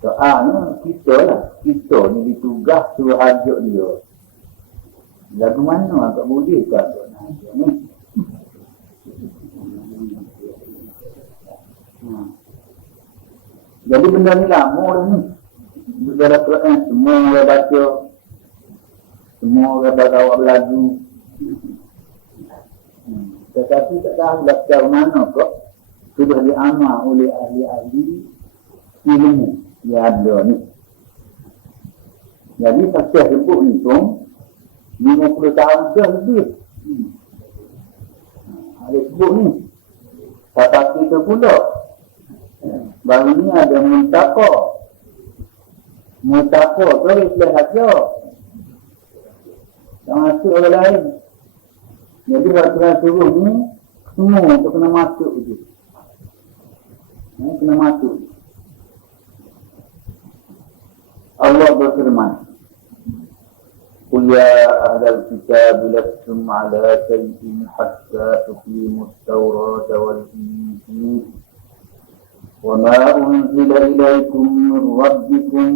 soalnya kita ni ditugas suruh ajak dia. Lagu mana tak boleh ke ajak ni? Jadi benda ni lama dah ni. Dalam Quran semua orang baca, semua orang bawa lagu. Tetapi tak tahu dari mana kok sudah diamal oleh ahli-ahli ilmu yang ada ni. Jadi saya sebut ni tu 50 tahun ke lebih. Ada sebut ni. Kata kita pula. Baru ni ada muntaqah. Muntaqah tu boleh saja. Tak masuk orang lain. Jadi peraturan suruh ni semua tu kena masuk je. Kena masuk. Allah berfirman, قل يا أهل الكتاب لستم على شيء حتى تقيموا التوراة والإنجيل وما أنزل إليكم من ربكم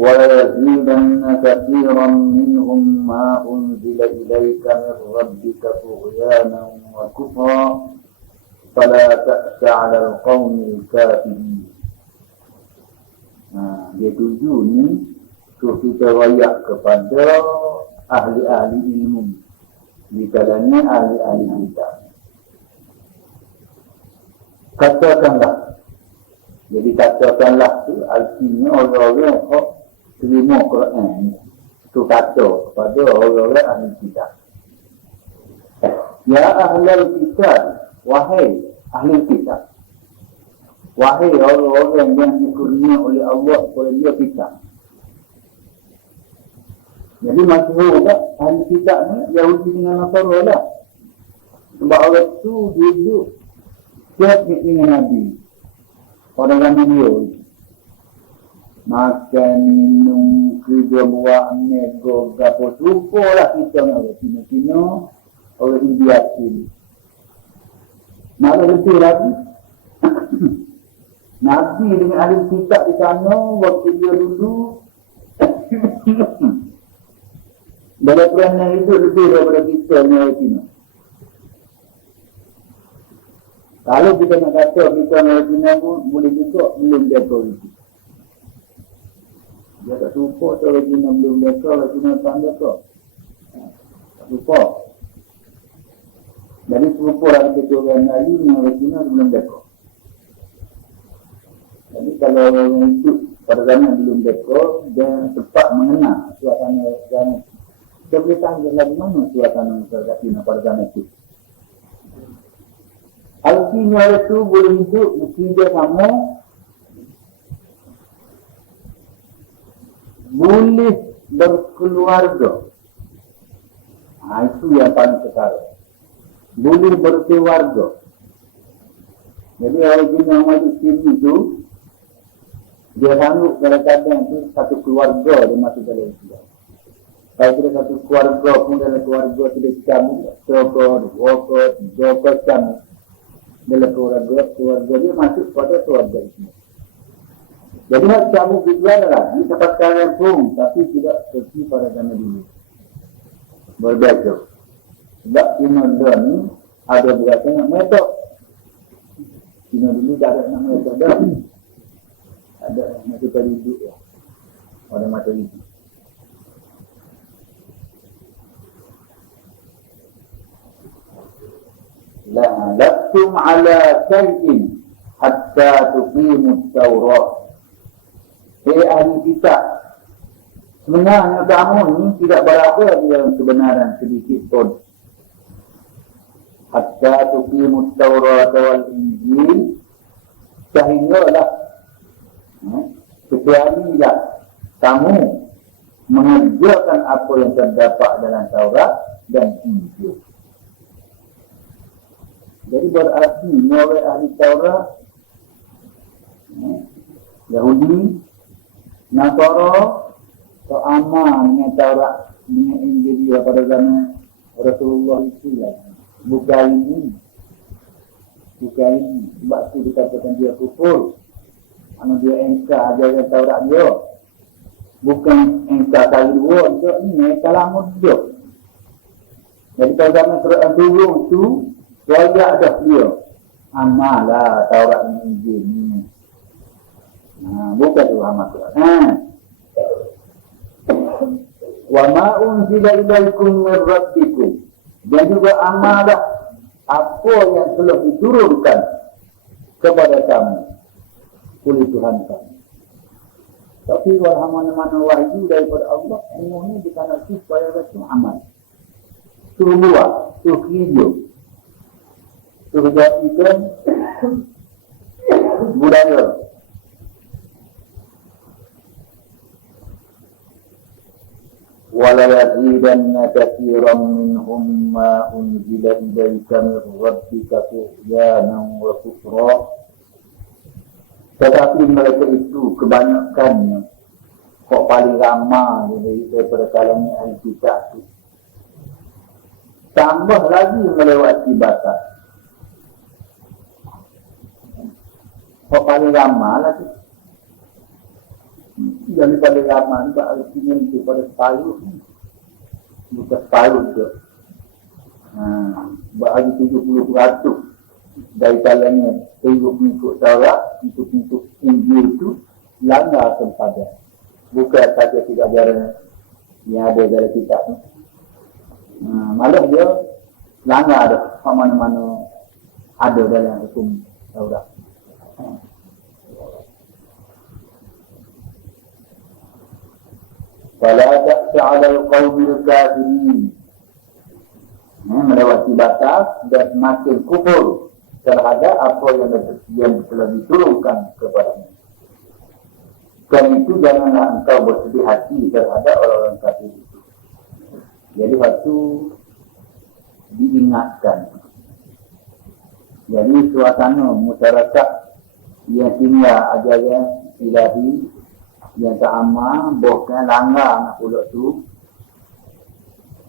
ويزيدن كثيرا منهم ما أنزل إليك من ربك طغيانا وكفرا فلا تأس على القوم الكافرين. Dia tuju ni so kita rayak kepada ahli-ahli ilmu di kalangan ahli-ahli kitab. Katakanlah, jadi katakanlah tu artinya orang-orang yang terima Quran tu kata kepada orang-orang ahli kitab. Ya ahli kitab, wahai ahli kitab, wahai orang-orang yang dikurnia oleh Allah kepada dia kitab. Jadi masyhur tak ahli kitab ni Yahudi dengan Nasara lah. Sebab orang tu dia duduk siap dengan Nabi. Orang zaman dia makan, minum, kerja buat, nego, gapo, lupalah kita nak orang Cina-Cina, orang India sini. Nak lebih lagi. Nabi dengan ahli kitab di sana, waktu dia dulu, dalam peranan itu lebih daripada kita ni orang Cina. Kalau kita nak kata kita ni orang Cina pun, boleh juga belum dekor itu. Dia tak lupa orang Cina belum dekor, orang Cina tak dekor. Tak lupa. Jadi serupa lah kita orang Melayu dengan orang Cina belum dekor. Jadi kalau orang itu pada zaman belum dekor, dia cepat mengenal suasana zaman. Kita boleh tanya lagi mana suasana masyarakat Cina pada zaman itu. Artinya itu boleh hidup bekerja sama, boleh berkeluarga. Itu yang paling sekarang. Boleh berkeluarga. Jadi orang Cina masuk sini itu, dia sanggup kadang-kadang itu satu keluarga dia masuk dalam Islam. Kalau kita satu keluarga pun dalam keluarga tidak campur, jokor campur. Dalam keluarga dia masuk pada keluarga Islam. Jadi nak campur itu adalah di tempat sekarang pun, tapi tidak seperti pada zaman dulu. Berbeza. Sebab Cina ni ada berasa nak metok. Cina dulu tak ada nak metok dah. Ada masa tadi duduk ya. Pada masa itu. La lakum ala syai'in hatta tuqimu Taurat. Ahli kitab, sebenarnya kamu ni tidak berada di dalam kebenaran sedikit pun. Hatta tuqimu Taurat wal Injil, sehinggalah kecualilah kamu mengerjakan apa yang terdapat dalam Taurat dan Injil. Jadi berarti orang ahli Taurat, Yahudi, Nasara, atau amal dengan Taurat, dengan Injil pada zaman Rasulullah itu lah. Bukan ini. Sebab itu dikatakan dia kufur. Anak dia engkar ajaran Taurat dia. Bukan engkar kali dua, ini engkar lama dia. Jadi pada zaman Quran turun itu, rakyat dah dia. Amal lah Taurat dan Injil ni. Bukan tu amal Quran. Wa ma unzila ilaikum min rabbikum. Dan juga amalah apa yang telah diturunkan kepada kamu oleh Tuhan kamu. Tapi walau mana-mana wahyu daripada Allah, semuanya dikanak supaya itu amal. Suruh buat, suruh hidup, suruh jadikan budaya. وَلَا يَزِيدَنَّ كَثِيرًا مِّنْهُمْ مَا أُنْزِلَ إِلَيْكَ مِنْ رَبِّكَ طُغْيَانًا وَكُفْرًا Tetapi mereka itu kebanyakannya kok paling ramai daripada kalangan ahli kitab itu. Tambah lagi melewati batas. Kok paling ramai lagi. Jadi paling ramai itu artinya itu pada separuh. Bukan separuh itu. Bagi 70% dari kalangan pengikut Taurat, untuk Injil itu langgar kepada. Bukan saja tidak ajaran yang ada dalam kitab itu. Malah dia langgar mana-mana ada dalam hukum Taurat. Fala ta'sa 'ala al-qawmil kafirin. Melewati batas dan makin kufur terhadap apa yang telah diturunkan kepadanya. Karena itu janganlah engkau bersedih hati terhadap orang-orang kafir itu. Jadi waktu diingatkan. Jadi suasana masyarakat yang tinggal ajaran ilahi yang tak aman, bahkan langgar anak pulak tu,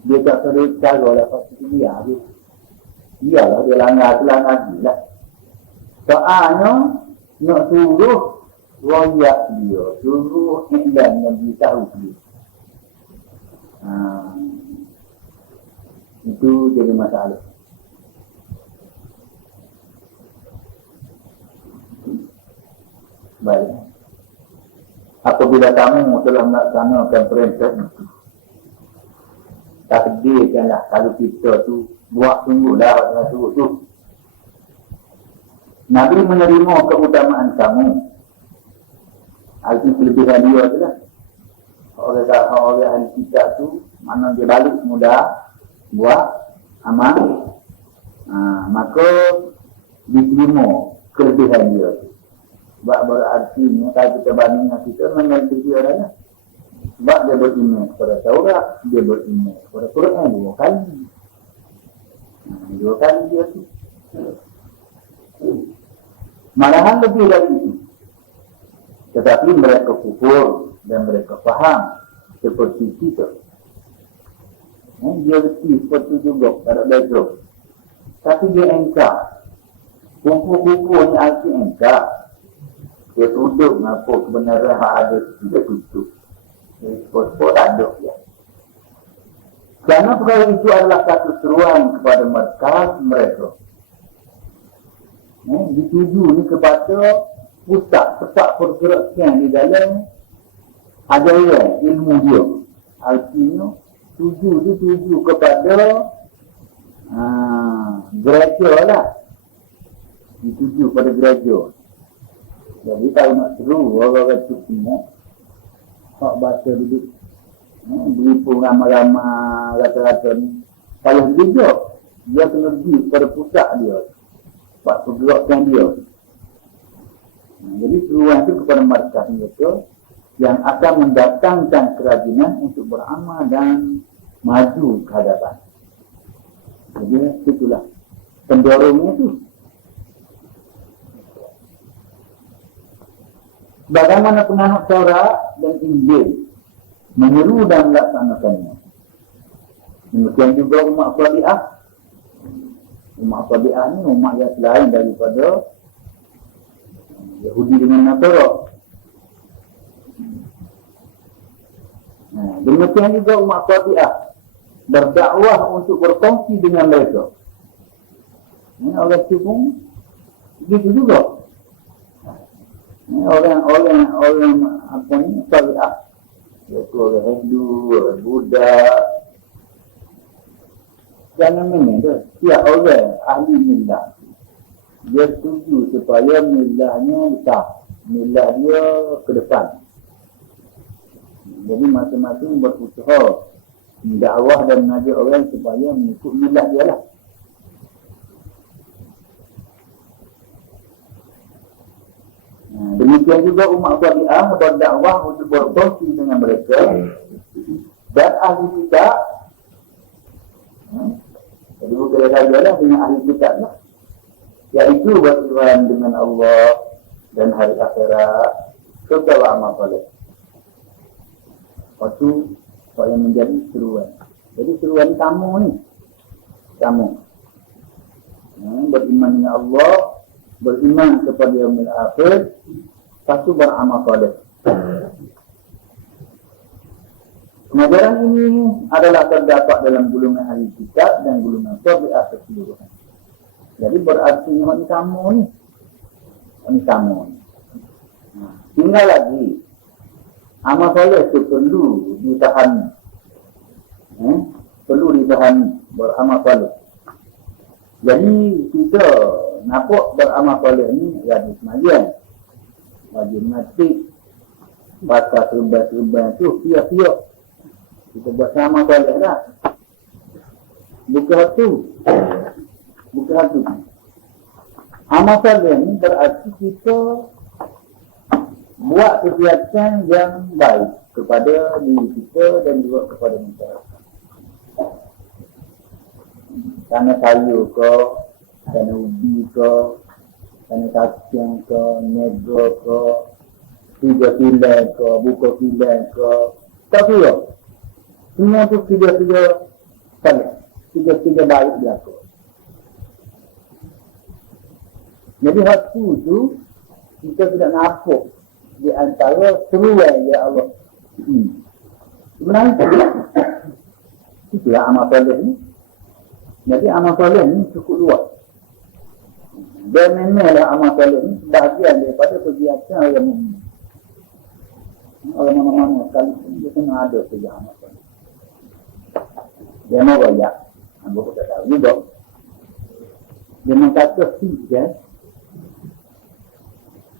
dia tak sedar cara lepas itu dia. Iyalah dia langgar gila. Soalnya nak suruh rakyat dia, suruh iklan yang beritahu dia. Itu jadi masalah. Baik. Apabila kamu telah melaksanakan perintah itu, takdirkanlah kalau kita tu buat sungguhlah Rasul tu. Nabi menerima keutamaan kamu. Arti kelebihan dia adalah orang ahli kitab tu mana dia balik mudah buat amal, maka diterima kelebihan dia tu. Sebab berarti kalau kita bandingkan kita mengenai dia adalah sebab dia beriman kepada Taurat, dia beriman kepada Quran 2 kali. 2 kali dia tu. Malahan lebih dari itu. Tetapi mereka kufur dan mereka faham seperti kita. Dia reti seperti juga tak ada beza. Tapi dia engkar. Kumpul-kumpul ni arti engkar. Dia tuduh apa kebenaran yang ada tidak tutup. Jadi sepuluh ada ya. Kerana perkara itu adalah satu seruan kepada mereka. Dituju ni kepada pusat pergerakan di dalam ajaran ilmu dia. Artinya tuju kepada gereja lah. Dituju pada gereja. Jadi kalau nak seru orang-orang tu semua hak baca duduk berhimpun ramai-ramai rata-rata ni. Kalau gereja dia kena pergi kepada pusat dia, sebab pergerakan dia. Jadi seruan itu kepada markah mereka yang akan mendatangkan kerajinan untuk beramal dan maju ke hadapan. Jadi itulah pendorongnya tu. Bagaimana penganut Taurat dan Injil menyeru dan melaksanakannya. Demikian juga umat Sabi'ah. Umat Sabi'ah ni umat yang selain daripada Yahudi dengan Nasara. Demikian juga umat Sabi'ah berdakwah untuk berkongsi dengan mereka. Orang itu pun begitu juga. Orang apa ni Sabi'ah, iaitu orang Hindu, orang Buddha. Jangan memang setiap orang ahli millah dia setuju supaya millahnya besar, millah dia ke depan. Jadi masing-masing berusaha mendakwah dan mengajak orang supaya mengikut millah dia lah. Demikian juga umat Sabi'ah berdakwah untuk berkongsi dengan mereka dan ahli kitab. Jadi bukan saja lah dengan ahli kitab lah, iaitu beriman dengan Allah, dan hari akhirat, segala amal soleh. Waktu saya menjadi seruan. Jadi seruan kamu ni, kamu beriman dengan Allah, beriman kepada yaumil akhir, lepas tu beramal soleh. Pengajaran ini adalah terdapat dalam golongan ahli kitab dan golongan tabi'ah keseluruhan. Jadi berarti ini kamu ni. Ini kamu ni. Tinggal lagi. Amal soleh itu perlu ditahani. Perlu ditahani. Beramal soleh. Jadi kita nampak beramal soleh ni wajib sembahyang. Wajib mati. Baca serban-serban tu siap-siap. Kita buat sama soleh dah. Bukan tu. Bukan tu. Amal soleh ni berarti kita buat kegiatan yang baik kepada diri kita dan juga kepada masyarakat. Kerana sayur ke, kerana ubi ke, kerana kacang ke, nego ke, tiga kilang ke, buka kilang ke, tak kira. Semua tu tiga-tiga soleh. Tiga-tiga baik berlaku. Jadi waktu tu kita tidak nampak di antara seruan ya Allah. Sebenarnya itulah amal soleh ni. Jadi amal soleh ni cukup luas. Dan memanglah amal soleh ni bahagian daripada kegiatan orang mukmin. Orang mana-mana sekali pun dia kena ada saja amal soleh. Dia mau banyak. Ambil kita tahu juga. Dia mengkata ya.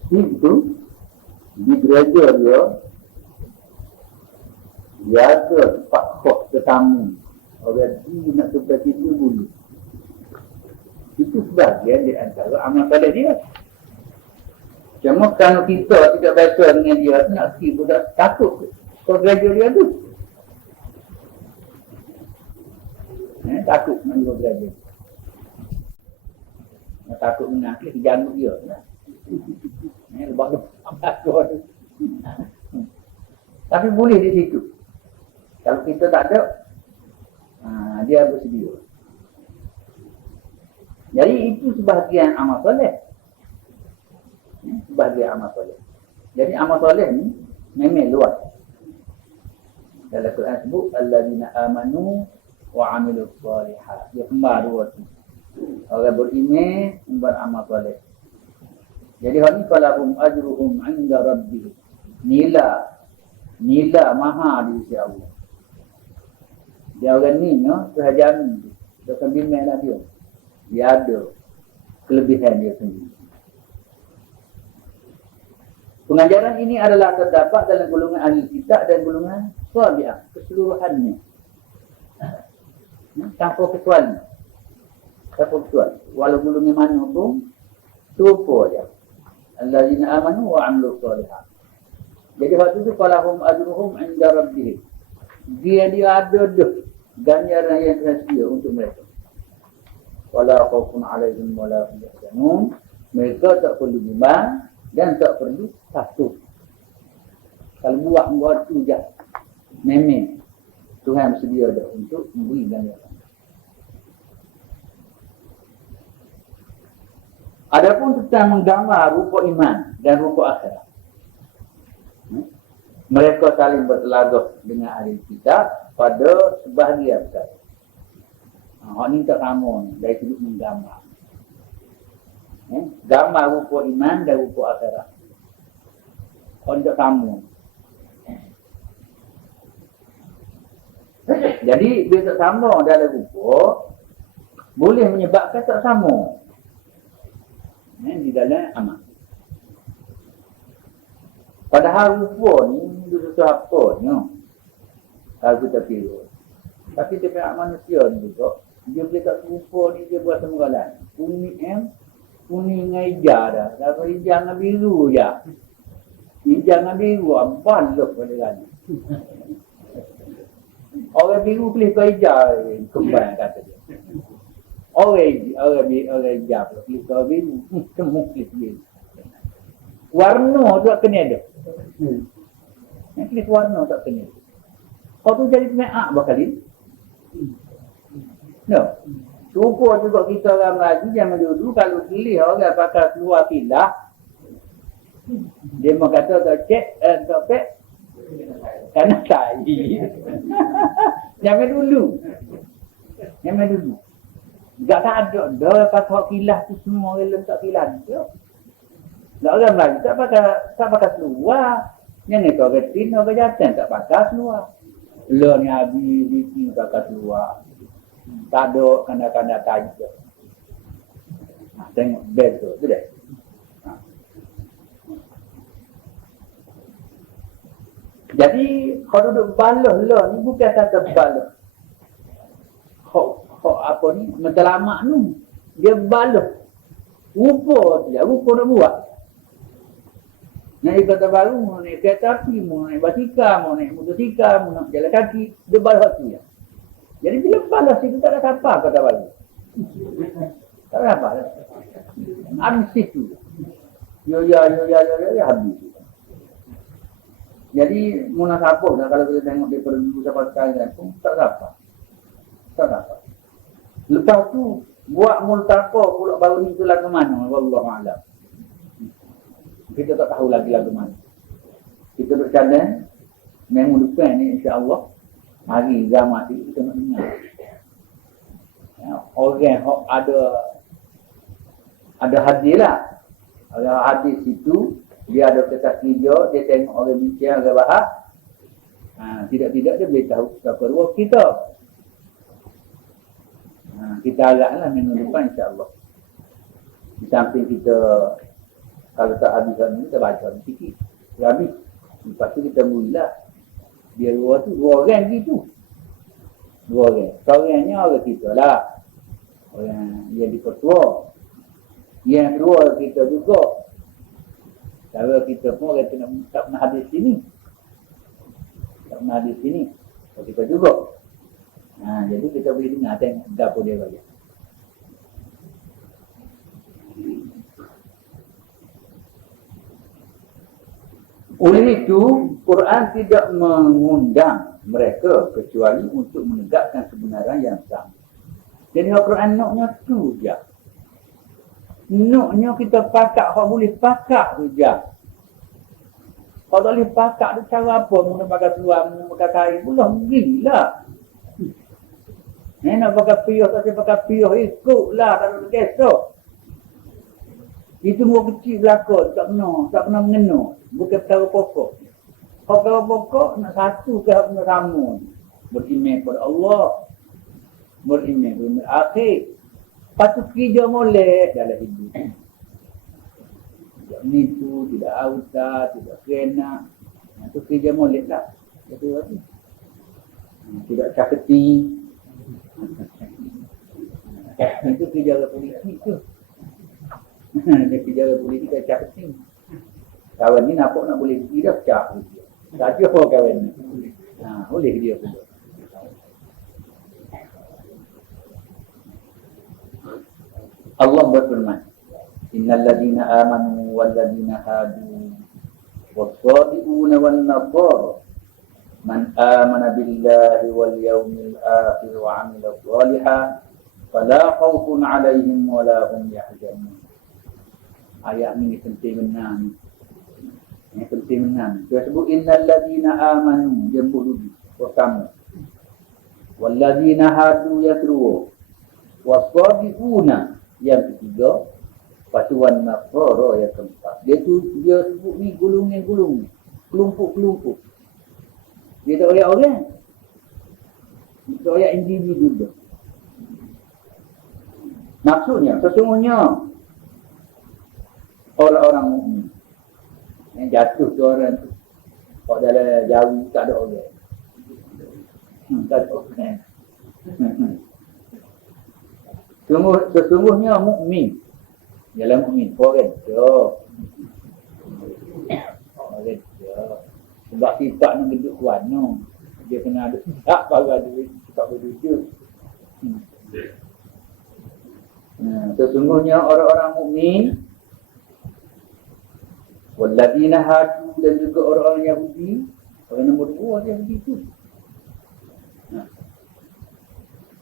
Itu di gereja dia ada tempat kos tetamu. Orang dia nak seperti itu dulu. Itu sebahagian di antara amal soleh dia. Cuma kalau kita tidak baca dengan dia, nak pergi budak takut ke gereja dia tu. Takut dengan gereja. Takut menangkis janggut dia. Lepas tu. Tapi boleh di situ. Kalau kita tak ada, dia bersedia. Jadi itu sebahagian amal soleh. Sebahagian amal soleh. Jadi amal soleh ni memang luas. Dalam Quran sebut alladzina amanu wa amilus solihat. Dia kembar dua tu. Orang beriman, beramal soleh. Jadi hal ni falahum ajruhum 'inda rabbihim. Nila maha di sisi Allah. Dia orang ni sehajan dia sambil lah dia. Dia ada kelebihan dia sendiri. Pengajaran ini adalah terdapat dalam golongan ahli kitab dan golongan tabi'ah keseluruhannya. Tanpa kecuali. Walau golongan mana pun serupa je. Alladzina amanu wa 'amilus solihat. Jadi waktu itu falahum ajruhum 'inda rabbihim. Dia ada ganjaran yang tersedia untuk mereka. Wala khaufun 'alaihim wala hum yahzanun. Mereka tak perlu bimbang dan tak perlu takut. Kalau buat tu je. Memang Tuhan bersedia dah untuk memberi ganjaran. Adapun tentang menggambar rupa iman dan rupa akhirat. Mereka saling bertelagah dengan ahli kitab pada sebahagian perkara. Hak ni tak sama ni, dari sudut menggambar. Gambar rupa iman dan rupa akhirat. Hak ni tak sama. Jadi, bila tak sama dalam rupa, boleh menyebabkan tak sama. Di dalam amal. Padahal rupa ni sesuatu apa ni? Kalau kita pilih. Tapi dia manusia ni juga, dia boleh tak rupa ni dia buat semua kuning dengan hijau dah. Kalau hijau dengan biru je. Hijau dengan biru, balok pada lagi. Orang biru pilih ke hijau, kembang kata dia. Orang hijau pilih ke biru, semua pilih biru. Warna tak kena ada. Yang kena warna tak kena. Kau tu jadi me'ak bakal. No. Cukup juga kita orang Melayu zaman dulu kalau pilih orang pakai keluar pilah. Dia mau kata tak cek, tak pek. Karena saya. Zaman dulu. Tak ada dah pakai pilah tu semua orang letak pilah tu. Tak orang Melayu tak pakai keluar. Yang itu orang Tin, orang Jatan tak pakai keluar. Lo ni habis di pakai keluar. Tak ada kanda-kanda tajuk. Tengok bel tu dah. Jadi kalau duduk baloh lah ni bukan kata baloh. Hok apa ni mentelamak ni dia baloh. Rupa nak buat. Naik kata baru, mau naik kereta api, mau naik basikal, mau naik motosikal, mau naik jalan kaki, dia baloh tu ya. Jadi bila balas itu tak ada apa kata bagi. Tak ada apa. Habis itu. Ya, habis. Jadi munasabah dah kalau kita tengok di perlu siapa sekali pun tak ada apa. Lepas tu buat multaqa pula baru ni tu lagu mana? Wallahu a'lam. Kita tak tahu lagi lagu mana. Kita duk cadang minggu depan ni insya-Allah. Hari zaman itu kita nak dengar. Ya, orang yang ada hadis lah. Ada hadis itu, dia ada kisah kerja, dia tengok orang bincang, orang bahas. Tidak-tidak dia boleh tahu siapa ruang kita. Kita agaklah minggu depan insya-Allah. Di samping kita, kalau tak habis kita baca sikit. Habis. Lepas tu kita mula. Dia dua orang gitu. Dua orang. Seorangnya orang kita lah. Orang yang dipertua. Yang kedua kita juga. Cara kita pun orang tak pernah hadis sini. So, kita juga. Jadi kita boleh dengar tengok apa dia bagi. Oleh itu, Quran tidak mengundang mereka kecuali untuk menegakkan kebenaran yang sama. Jadi Al-Quran naknya tu je. Naknya kita pakak, kalau boleh pakak tu je. Kalau tak boleh pakak tu cara apa? Mula pakai seluar, mula pakai kain, pula gila. Nak pakai piyuh, tak pakai piyuh, ikutlah, tak ada kesok. Itu semua kecil belakang, tak pernah mengena. Bukan perkara pokok. Kalau perkara pokok, nak satu ke nak sama. Beriman kepada Allah. Beriman kepada akhir. Patut kerja molek dalam hidup. Tidak menipu, tidak auta, tidak kena. Itu kerja molek lah. Tidak caketi. Itu kerja politik tu. Dia kerja politik tak caketi. Kawan ni nampak nak boleh pergi dah pecah dia. Tak ada apa kawan ni. Boleh dia pun. Allah berfirman, Innal ladina amanu wal ladina hadu was-sabiquna wan nasara man amana billahi wal yawmil akhir wa 'amila shalihan fala khawfun 'alaihim wa la hum yahzanun. Ayat ni penting benar ni. Yang penting benar. Dia sebut innal ladina amanu, dia sebut dulu pertama. Wal ladina hadu yang kedua. Was-sabiquna yang ketiga. Patuan nasara yang keempat. Dia sebut ni gulung-gulung. Kelompok-kelompok. Dia tak oleh orang. Dia tak oleh individu. Maksudnya, sesungguhnya orang-orang mukmin yang jatuh tu orang tu. Kalau dalam jauh tak ada orang. Tak ada orang. Sesungguhnya mukmin. Dalam mukmin orang tu. Sebab sifat ni geduk warna. Dia kena ada sifat baru ada sifat berduduk. Sesungguhnya orang-orang mukmin Walladzina hadu, dan juga orang-orang Yahudi. Orang nombor 2 Yahudi itu.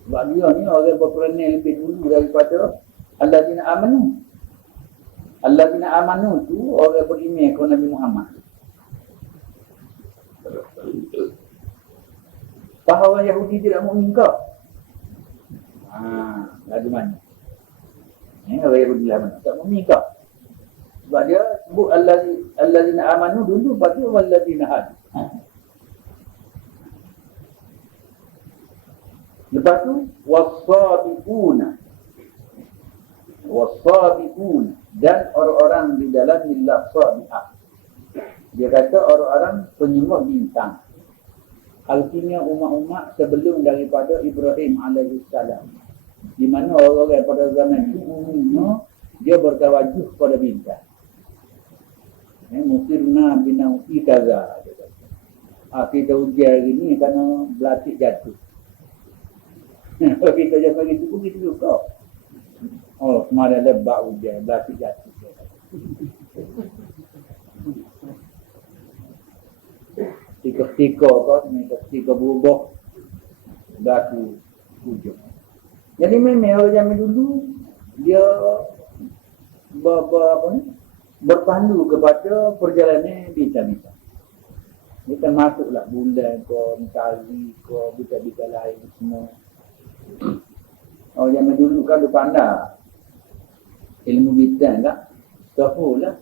Sebab dia ni orang berperanai lebih dulu daripada alladzina amanu. Alladzina amanu tu orang beriman kepada Nabi Muhammad. Bahawa Yahudi tidak mukmin ke? Lagi mana? Orang Yahudi lah mana? Tak mukmin ke? Sebab dia sebut alladzina amanu dulu, lepas tu walladzina hadu. Lepas tu was-sabiquna dan orang-orang di dalam millah sabiqah. Dia kata orang-orang penyembah bintang. Artinya umat-umat sebelum daripada Ibrahim alaihissalam. Di mana orang-orang pada zaman itu umumnya dia bertawajuh pada bintang. Musirna binau'i kaza. Kita ujian hari ni kerana belatik jatuh. Kalau kita jangan bagi tu pun kita suka. Oh, kemarin lebak hujan, belatik jatuh. Tika-tika ketika berubah, belatik hujan. Jadi memang orang zaman dulu, dia berpandu kepada perjalanan bintang-bintang. Dia termasuklah bulan ke, mentari ke, bintang-bintang lain semua. Oh, zaman dulu kan dia pandai ilmu bintang tak? Tahu lah.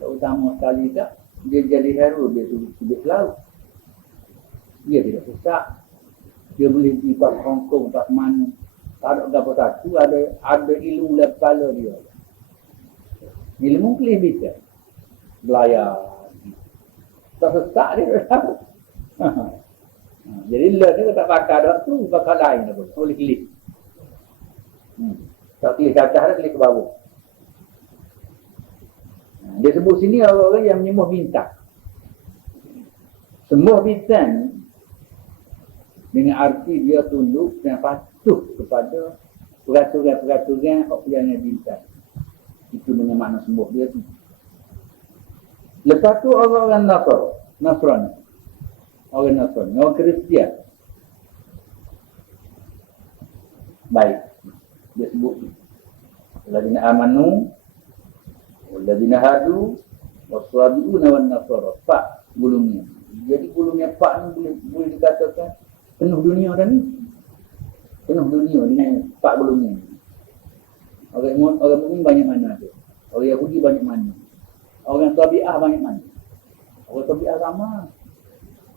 Tak utama sekali tak? Dia jadi hero, dia sudut laut. Dia tidak susah. Dia boleh pergi ke Hong Kong, tak mana. Tak ada apa satu, ada ilmu dalam kepala dia. Ilmu kelih bintang. Belayar. Tak sesak dia. Jadi learn dia tak bakar dah tu, bakar lain dah pun. Boleh klik. Tak klik ke atas dah, klik ke bawah. Dia sebut sini orang-orang yang menyembah bintang. Semua bintang dengan arti dia tunduk dan patuh kepada peraturan-peraturan yang bintang. Itu dengan makna sembah dia tu. Lepas tu orang-orang Nasrani. Orang Nasrani, orang Kristian. Baik. Dia sebut walladzina amanu walladzina hadu was-sabiquna wan-nasara. Pak gulungnya. Jadi gulungnya pak ni boleh dikatakan penuh dunia dah ni. Penuh dunia dengan pak gulungnya. Orang mukmin banyak mana tu? Orang Yahudi banyak mana? Orang Sabi'ah banyak mana? Orang Sabi'ah sama.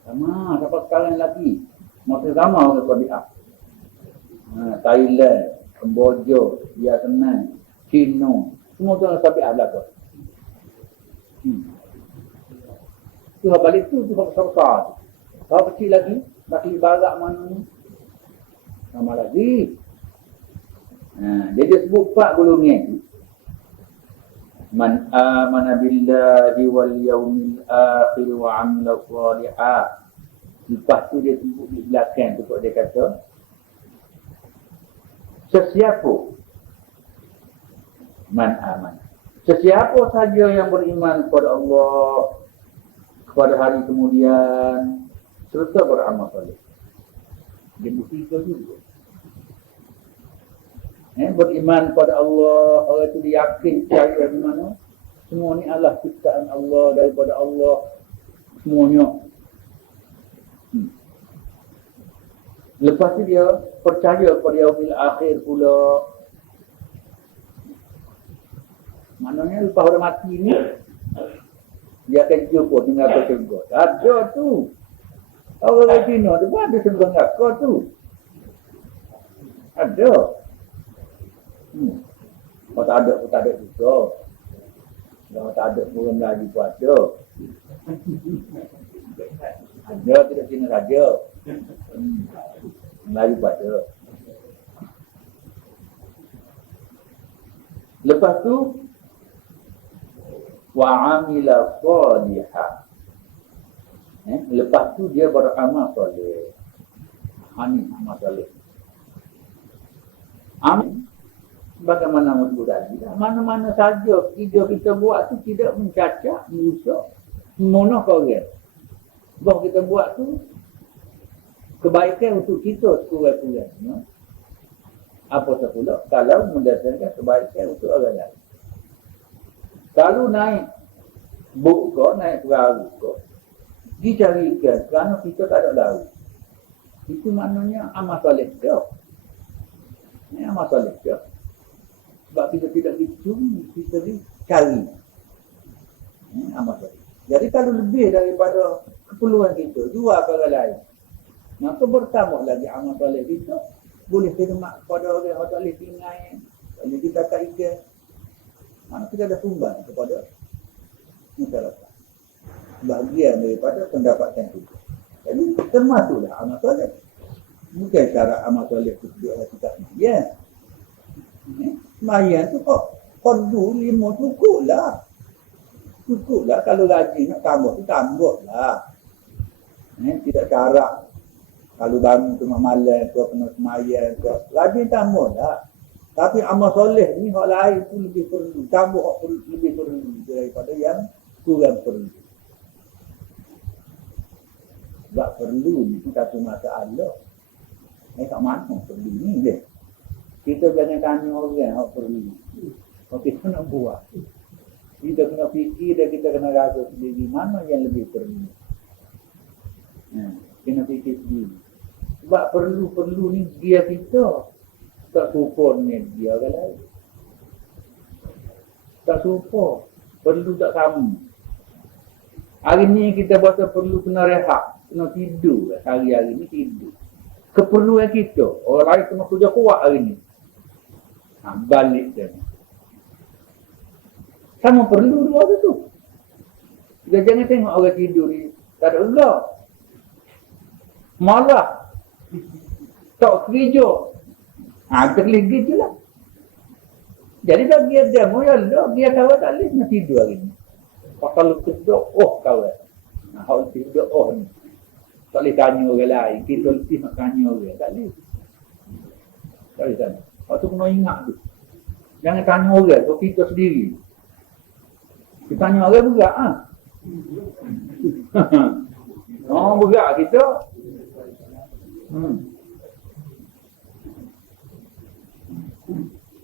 Sampai sekarang lagi. Masih sama orang Sabi'ah. Thailand, Kemboja, Vietnam, China. Semua tu orang Sabi'ah belakang. Tu balik tu besar-besar. Kalau kecil lagi, nak pergi barak mana ni? Sama lagi. Jadi dia sebut 4 golongan tu. Man amana billahi wal yawmil akhir wa amila salihan. Lepas tu dia sebut di belakang tu dia kata sesiapa man aman. Sesiapa saja yang beriman kepada Allah, kepada hari kemudian, serta beramal soleh. Dia bukti itu juga. Beriman kepada Allah, orang itu dia yakin percaya dari mana? Semua ni adalah ciptaan Allah, daripada Allah semuanya. Lepas tu dia percaya kepada yaumil akhir pula. Maknanya lepas orang mati ni dia akan jumpa dengan surga. Ada tu. Orang Cina tu pun ada surga neraka tu. Ada. Kalau tak ada pun tak ada juga. Kalau tak ada pun Melayu pun ada. Ada tidak Cina saja. Melayu pun ada. Lepas tu wa'amila salihah. Lepas tu dia beramal soleh. Ini amal soleh. Amin. Bagaimana Mutbu tadi, mana-mana saja kerja kita buat tu tidak mencacak, merusak, memono kau dia. Bahawa kita buat tu kebaikan untuk kita sekurang-kurangnya. Apa sepuluh? Kalau mendatangkan kebaikan untuk orang lain. Kalau naik buka, naik perahu buka, dicari ikan kerana kita tak ada laut. Itu maknanya amal soleh dia. Ini amal soleh dia. Sebab kita tidak dicuri, kita dicari. Ini amal soleh. Jadi kalau lebih daripada keperluan kita, jual ke orang lain, maka bertambah lagi amal soleh kita. Boleh terima kepada orang yang tak boleh tinggal, boleh kita tak ikan. Mana kita ada sumbang kepada masyarakat. Bahagian daripada pendapatan kita. Jadi termasuklah amal soleh. Bukan cara amal soleh itu dia kita sembahyang. Sembahyang tu kok fardu 5 cukup lah. Cukup lah kalau rajin nak tambah tu tambah lah. Tidak syarat. Kalau bangun tengah malam ke kena sembahyang ke, rajin tambah lah. Tapi amal soleh ni hak lain tu lebih perlu. Tambah hak lebih perlu daripada yang kurang perlu. Sebab perlu ni satu masalah. Kat mana perlu ni dia? Kita jangan tanya orang hak perlu. Kalau kita nak buat. Kita kena fikir dan kita kena rasa sendiri mana yang lebih perlu. Kena fikir sendiri. Sebab perlu-perlu ni dia kita. Tak serupa dengan dia orang lain. Tak serupa. Perlu tak sama. Hari ni kita bahasa perlu kena rehat. Kena tidur. Hari-hari ni tidur. Keperluan kita. Orang lain kena kerja kuat hari ni. Balik dia. Sama perlu dua tu. Kita jangan tengok orang tidur ni. Tak ada Allah. Malah. Tak kerja. Terligit je lah. Jadi bagi dia ya Allah, dia kawan tak boleh nak tidur hari ni. Kalau tidur, kawan. Kalau tidur, ni. Tak boleh tanya orang lain. Kita letih nak tanya orang. Tak boleh. Tak boleh tanya. Waktu kena ingat tu. Jangan tanya orang, so kita sendiri. Kita tanya orang berat, berat kita.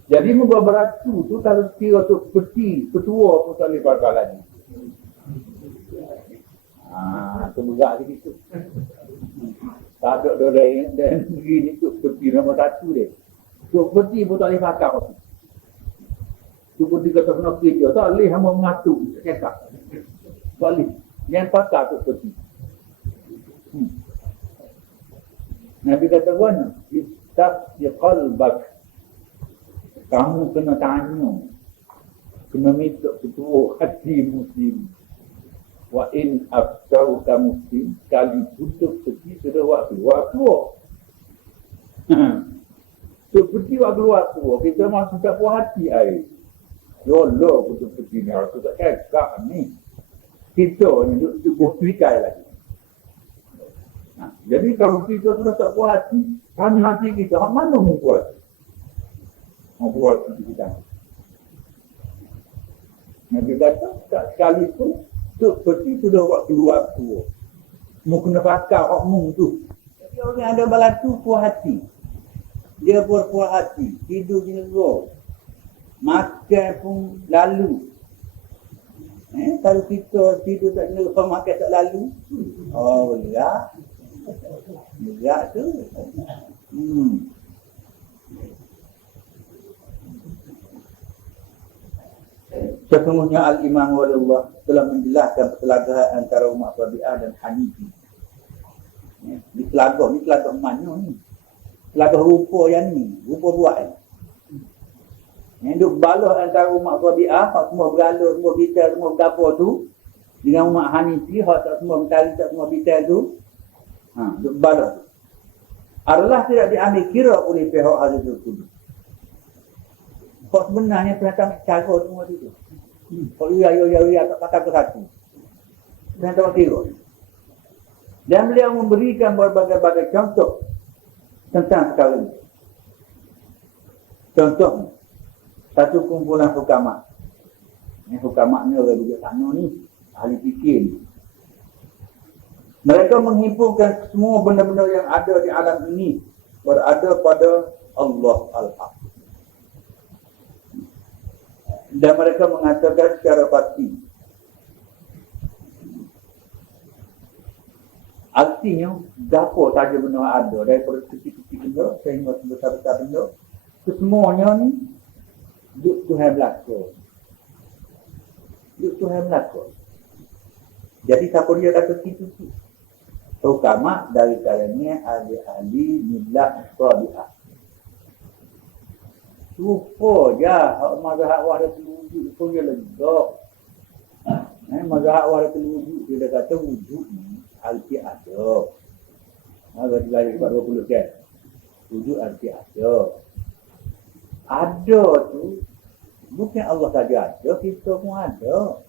Jadi muka beratu tu kalau kira tu peti, ketua pun tak boleh pakai lagi. Tu berat gitu. Tak ada orang dan begini tu peti nombor 1 dia. Tu peti pun tak boleh pakai. Tu peti kata kena kerja, tak boleh hamba mengatur, cakap. Tak boleh. Yang pakai tu peti. Nabi kata mana? Istaqi qalbak. Kamu kena tanya. Kena minta ketua hati Muslim. Wa in aftauka Muslim. Kali tutup peti sudah waktu. Waktu. Seperti waktu waktu. Kita masuk tak puas hati air. Ya Allah, tutup peti ni. Aku tak cakap ni. Kita ni duduk pikai lagi. Jadi kalau kita sudah tak puas hati, hati kita, mana membuat? Membuat kita. Nabi kata, tak sekalipun, seperti sudah waktu-waktu. Mau kena pakai oknum tu. Jadi orang ada balatu puas hati. Dia berpuas hati, tidur di negara. Makan pun lalu. Kalau kita tidur tak negara, makan tak lalu. Berat. Berat tu. Sesungguhnya Al-Imam Walullah telah menjelaskan pertelagahan antara umat Rabi'ah dan Hanifi. Di telagah ni, telagah mana ni? Telagah rupa yang ni, rupa buat ni. Yang duk balah antara umat Rabi'ah, hak semua berala, semua bital, semua berapa tu, dengan umat Hanifi, hak tak semua mentari, tak semua bital tu, duk balah tu. Adalah tidak diambil kira oleh pihak Ahlul Qudus. Kok sebenarnya ternyata cara semua itu. Kok ya, tak kata ke satu. Ternyata kira. Dan beliau memberikan berbagai-bagai contoh tentang perkara ini. Contoh, Satu kumpulan hukama. Ini hukama ni orang duduk sana ni, ahli fikir ni. Mereka menghimpunkan semua benda-benda yang ada di alam ini berada pada Allah Al-Haq. Dan mereka mengatakan secara pasti. Artinya, apa saja benda ada, daripada kecil-kecil benda sehingga sebesar-besar benda, kesemuanya ni duk Tuhan belakang. Duk Tuhan belakang. Jadi siapa dia kata gitu tu? Hukama dari kalangan ahli-ahli millah salihah. Lupa je hak mazhab wahdatul wujud pun dia lega. Mazhab wahdatul wujud dia kata wujud ni arti ada. Ada di 20 kan. Wujud arti ada. Ada tu bukan Allah saja ada, kita pun ada.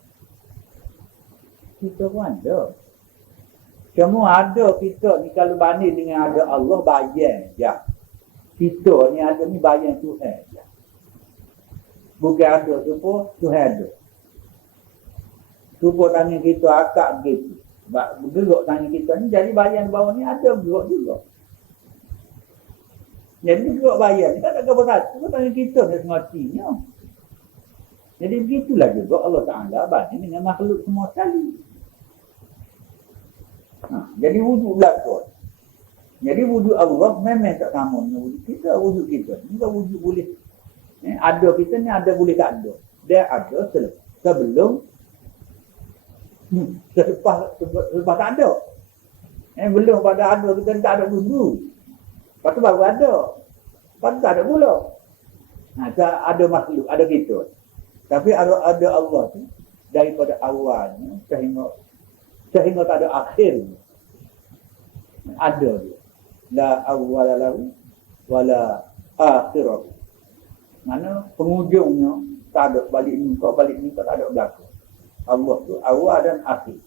Kita pun ada. Semua ada kita ni kalau banding dengan ada Allah bayang je. Kita ni ada ni bayang Tuhan je. Bukan ada tu pun Tuhan ada. Tubuh tangan kita akak gitu. Bergerak tangan kita ni jadi bayang bawah ni ada bergerak juga. Jadi bergerak bayang ni tak ada apa satu tangan kita ni sematinya. Jadi begitulah juga Allah Ta'ala banding dengan makhluk semua sekali. Jadi wujud belakang. Jadi wujud Allah memang tak sama dengan wujud kita. Wujud kita ni tak wujud boleh. Ada kita ni ada boleh tak ada. Dia ada sebelum selepas tak ada. Belum pada ada kita ni tak ada dulu. Lepas tu baru ada. Lepas tu tak ada pula. Ada makhluk, ada kita. Tapi ada Allah tu daripada awalnya sehingga tak ada akhir. Ada dia. La awwala lahu wala akhirah. Mana penghujungnya tak ada balik ni tak ada belakang. Allah tu awal dan akhir.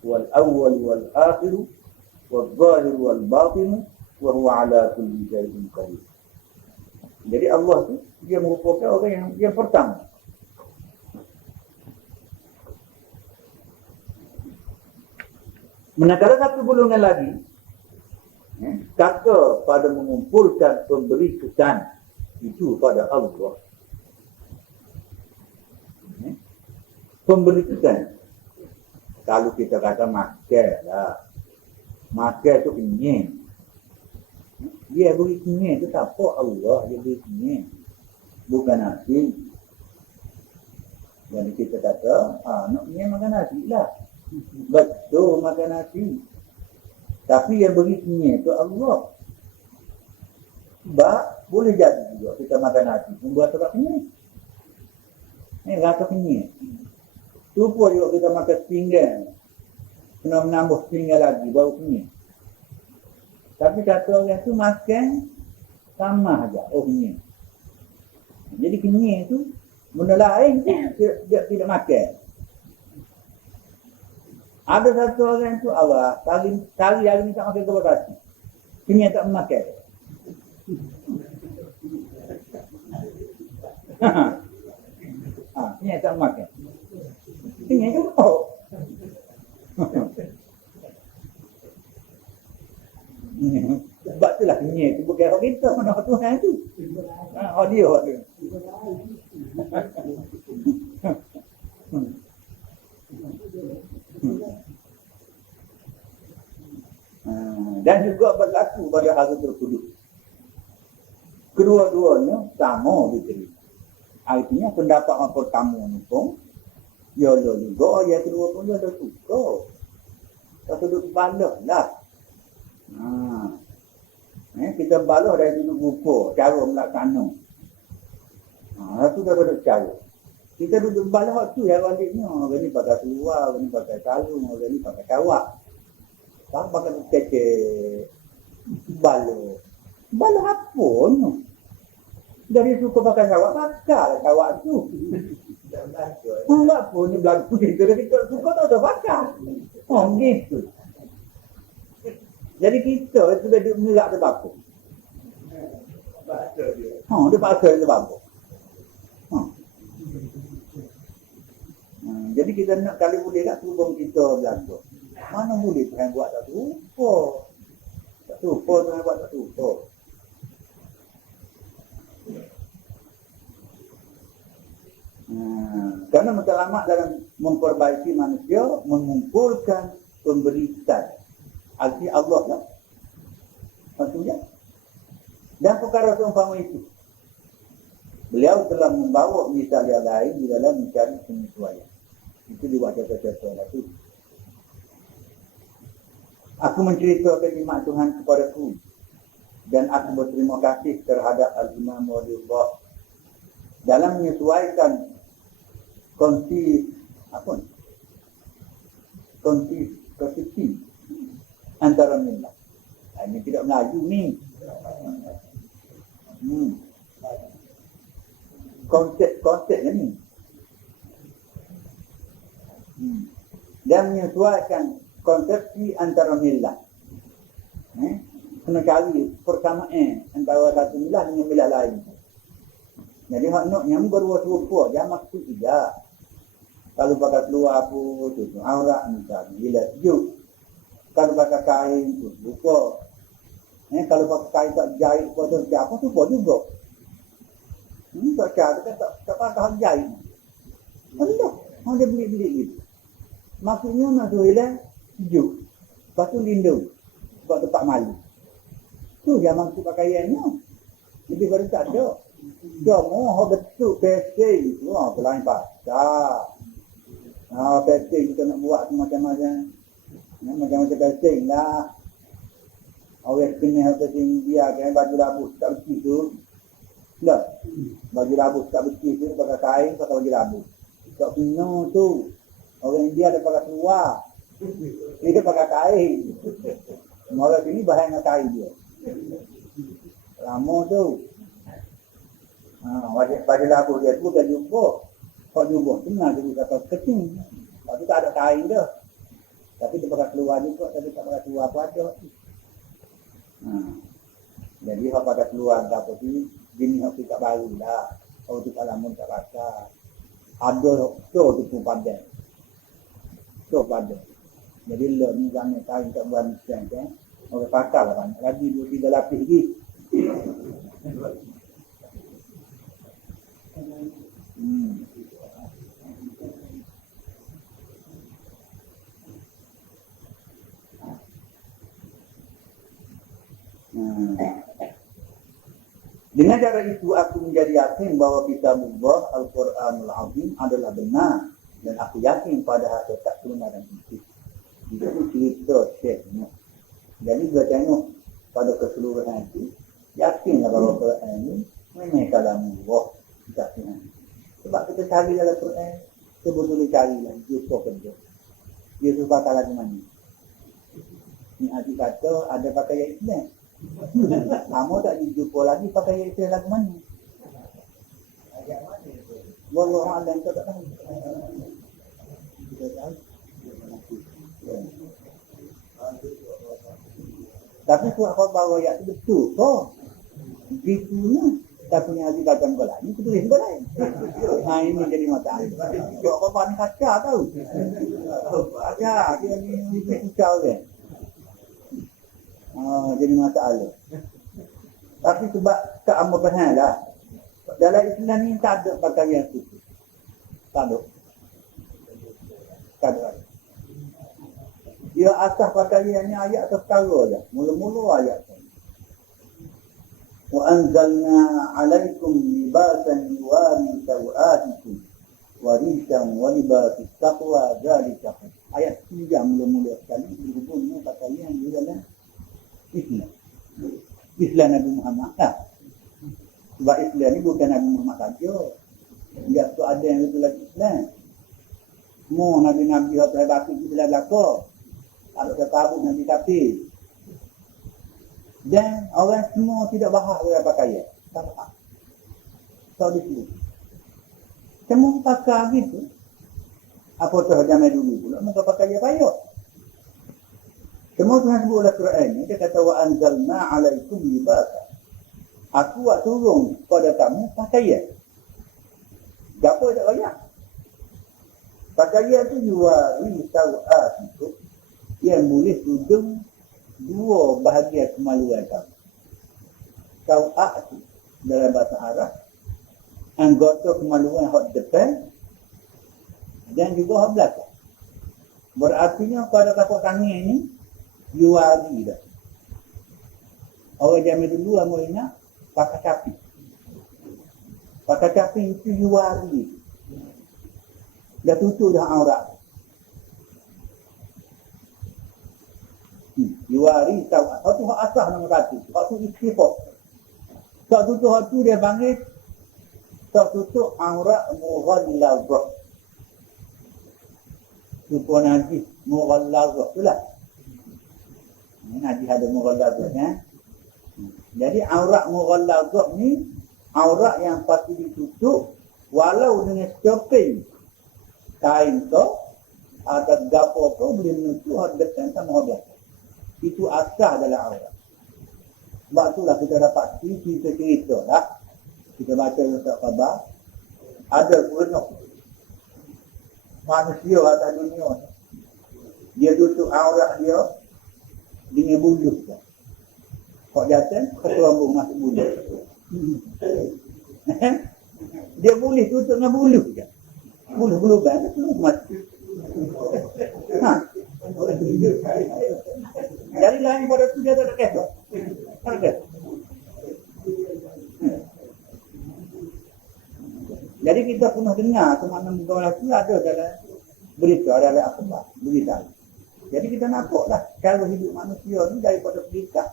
Wal awwal wal akhir wal zahir wal batin wa huwa ala kulli shay'in qadir. Jadi Allah tu dia merupakan orang yang pertama. Manakala satu golongan lagi kata pada mengumpulkan pemberi kesan itu pada Allah. Pemberi kesan. Kalau kita kata makan lah. Makan tu kenyang. Dia beri kenyang tu tak apa Allah dia beri kenyang. Bukan nasi. Jadi kita kata, nak kenyang makan nasi lah. Betul makan nasi. Tapi yang beri kenyang itu Allah. Sebab boleh jadi juga kita makan nasi membuat rasa kenyang. Rasa kenyang. Lupa juga kita makan pinggan. Kena menambah pinggan lagi baru kenyang. Tapi kata orang tu makan sama aja. Oh kenyang. Jadi kenyang tu benda lain dia tidak makan. Ada satu orang tu Allah cari hari ni tak makan kepada hati. Kenyang tak makan. Kenyang tak makan. Kenyang juga. Sebab itulah kenyang tu bukan hak kita, mana hak Tuhan tu. Hak dia, hak dia. Dan juga berlaku pada hari terkudus. Kedua-duanya sama diterima. Artinya pendapat yang pertama ni pun ya juga, yang kedua pun ya juga. Tak duduk balas lah. Kita balas dari duduk buku, cara melaksana. Itu dah duduk cara. Kita duduk balas tu yang baliknya. Orang ni pakai keluar, orang ni pakai kalung, orang ni pakai kawak. Tak pakai kecek balas. Balas apa ni? Dari suka pakai kawak, pakai kawak tu. Kawak pun ni berlaku kita. Dari kita suka tak pakai. Gitu. Jadi kita sudah duduk mengelak sebab apa? Dia paksa sebab apa? Jadi kita nak kali boleh tak tubung kita belaka. Mana boleh Tuhan buat tak rupa. Tak rupa Tuhan buat tak rupa. Karena matlamat dalam memperbaiki manusia, mengumpulkan pemberitaan. Arti Allah lah. Maksudnya. Dan perkara seumpama itu. Beliau telah membawa misal yang lain di dalam mencari penyesuaian. Itu dibuat contoh-contoh lah tu. Aku menceritakan nikmat Tuhan kepadaku. Dan aku berterima kasih terhadap Al-Imam Waliullah. Dalam menyesuaikan konsisi antara millah. Ini tidak Melayu ni. Konsepnya ni. Dan menyesuaikan konsepsi antara millah. Kena cari persamaan antara satu millah dengan millah lain. Jadi hak nak yang berwa-serupa, dia maksud tidak. Kalau pakai keluar apa tu, aurat misalnya, bila sejuk. Kalau pakai kain tu, buka. Kalau pakai kain tak jahit, apa tu buat juga. Tak cari, tak pakai hak jahit. Tidak, dia beli-beli gitu. Maksudnya nak tu hilang, sejuk. Lepas tu lindung, buat tempat malu. Tu dia maksud pakaiannya. Lebih baru tak ada. Cuma betul pesing tu pelain pasal. Pesing kita nak buat macam-macam. Macam-macam pesing lah. Awak kena pesing dia kan baju rabus tak bersih tu. Tak. Baju rabus tak bersih tu pakai kain pakai baju rabus. Tak kena tu. Orang India ada pakai keluar. Dia pakai kain. Orang sini bahan kain dia. Lama tu. Baju labu dia tu dah jumpa. Kalau jumpa, senang dia kata kecing. Tapi tak ada kain dah. Tapi dia pakai keluar juga, tapi tak pakai keluar apa ada. Jadi kalau pakai keluar tak apa tu, jenis yang tak baru lah. Kalau tu tak lama tak pakai. Ada tu pun padan. Tu padan. Jadi le ni jangan kain tak buat misal kan. Orang pakai lah banyak lagi 2-3 lapis lagi. Dengan cara itu aku menjadi yakin bahawa kitabullah Al-Quranul Azim adalah benar dan aku yakin pada hakikat kebenaran itu. Itu cerita syekhnya. Jadi kita tengok pada keseluruhan itu yakinlah bahawa Quran ini memang kalamullah. Sebab kita cari dalam Quran, kita boleh cari lah, jumpa kerja. Dia suka kalah di mana. Ni adik kata ada pakaian Islam. Kamu tak dijumpa lagi pakaian Islam lagu mana. Wallahu a'lam tak tahu. Tapi tu apa bawa ayat tu betul kok. Begitunya. Tapi yang adik datang ke lain, tulis ke lain. Ini jadi masalah. Kok apa ni kaca tahu? Kaca, dia ni kacau kan. Jadi masalah. Tapi sebab tak amat faham lah. Dalam Islam ni tak ada pakaian tu. Tak ada. Tak ada. Dia asas pakaiannya ayat terkara dah. Mula-mula ayat tu. وَأَنْزَلْنَا عَلَيْكُمْ لِبَاسًا يُوَارِي سَوْآتِكُمْ وَرِيشًا وَلِبَاسِ التَّقْوَى ذَلِكَ خَيْرٌ. Ayat 3 mula-mula sekali berhubung dengan pakaian di dalam Islam. Islam Nabi Muhammad lah. Sebab Islam ni bukan Nabi Muhammad saja. Dia tu ada yang itu lagi Islam. Semua Nabi-Nabi yang terhadap itu bila belakang. Kalau terkabut Nabi kafir. Dan orang semua tidak bahas dengan pakaian. Tak bahas. Tak disitu. Semua pakai gitu. Apa tu zaman dulu pula. Mereka pakai payah. Semua Tuhan sebut oleh Quran ni. Dia kata, wa anzalna alaikum libasa. Aku buat turun pada kamu pakaian. Gapa tak banyak. Pakaian tu yuari tau'at itu yang boleh tudung dua bahagian kemaluan kamu. Tau'at itu dalam bahasa Arab anggota kemaluan hak depan dan juga hak belakang. Berartinya pada tapak tangan ni yuari dah. Orang zaman dulu amulnya pakai capi. Pakai capi itu yuari. Dah tutup dah aurat. Yuari tahu. Hak tu hak asah nombor satu. Hak tu istifak. Tak tutup hak tu dia panggil tak tutup aurat mughallazah. Tutup najis mughallazah. Itulah. Najis ada mughallazah kan. Jadi aurat mughallazah ni aurat yang pasti ditutup walau dengan stoping kain tu ada gapo tu boleh menentu hak depan sama hak belakang. Itu asal dalam aurat. Sebab itulah kita dapat cerita lah. Kita baca dalam khabar ada seorang manusia atas dunia dia tutup aurat dia dengan buluh tu. Kok datang ketuambung masuk buluh. Dia boleh tutup dengan buluh je. Buluh banyak tu mati. Jadi lain pada tu dia tak ada kata. Ada. Jadi kita pernah dengar semana muka tu ada dalam berita, dalam akhbar, berita. Jadi kita nampaklah cara hidup manusia ni daripada berita.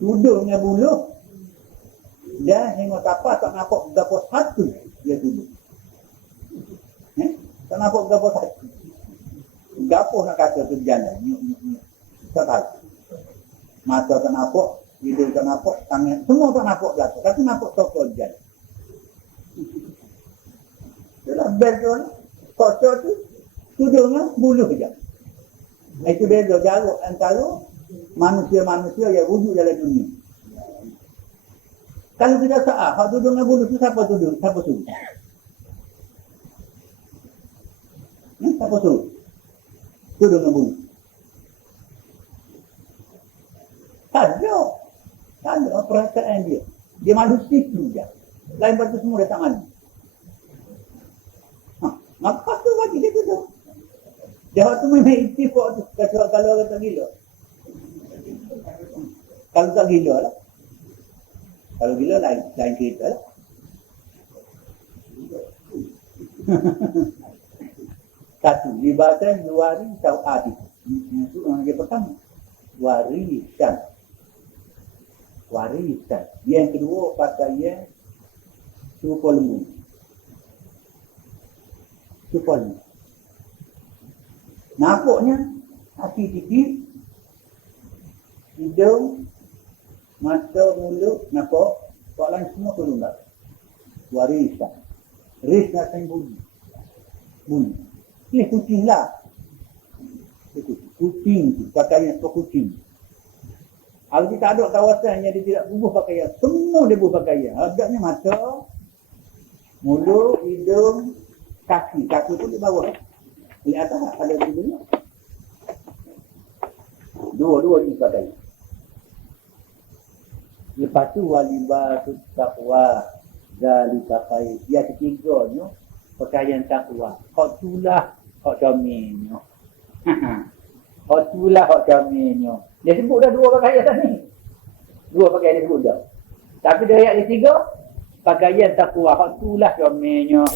Tudung dengan buluh dan hingga kapal tak nampak berapa satu dia tudung. Tak nampak berapa satu. Berapa nak kata tu berjalan. Tak tahu. Mata tak nampak, hidung tak nampak, tangan semua tak nampak belakang. Tapi nampak toko berjalan. Dalam bel tu, kotor tu tudung dengan buluh je. Itu beza jarak antara manusia-manusia yang wujud dalam dunia. Kalau kita saat, hak tudung dengan buluh tu siapa tudung? Siapa suruh? Siapa suruh? Tudung dengan buluh. Tak ada perasaan dia. Dia malu situ je. Lain batu semua dia tak malu. Maka tu bagi dia tudung. Dia waktu memang itifak tu. Kalau orang tak gila. Kalau tak gila lah. Kalau gila lain cerita lah. Satu, libasan yuari tau'at itu. Itu yang pertama. Warisan. Yang kedua, pakaian serupa lembu. Nampaknya hati titik, hidung, mata, mulut, nampak. Kau lain semua turun tak? Warisan. Ris nak bulu. Ini kucing lah. Kucing tu, pakaian tu kucing. Kalau kita ada kawasan yang dia tidak bubuh pakaian, semua dia bubuh pakaian. Agaknya mata, mulut, hidung, kaki. Kaki tu di bawah. Di atas ada di dunia. Dua-dua ni pakaian. Lepas tu walibatul taqwa zalika khair. Yang ketiganya pakaian takwa. Hak tulah hak jaminnya. Hak tulah hak jaminnya. Dia sebut dah dua pakaian ni. Dua pakaian dia sebut dah. Tapi dia ayat ketiga pakaian takwa. Hak tulah jaminnya.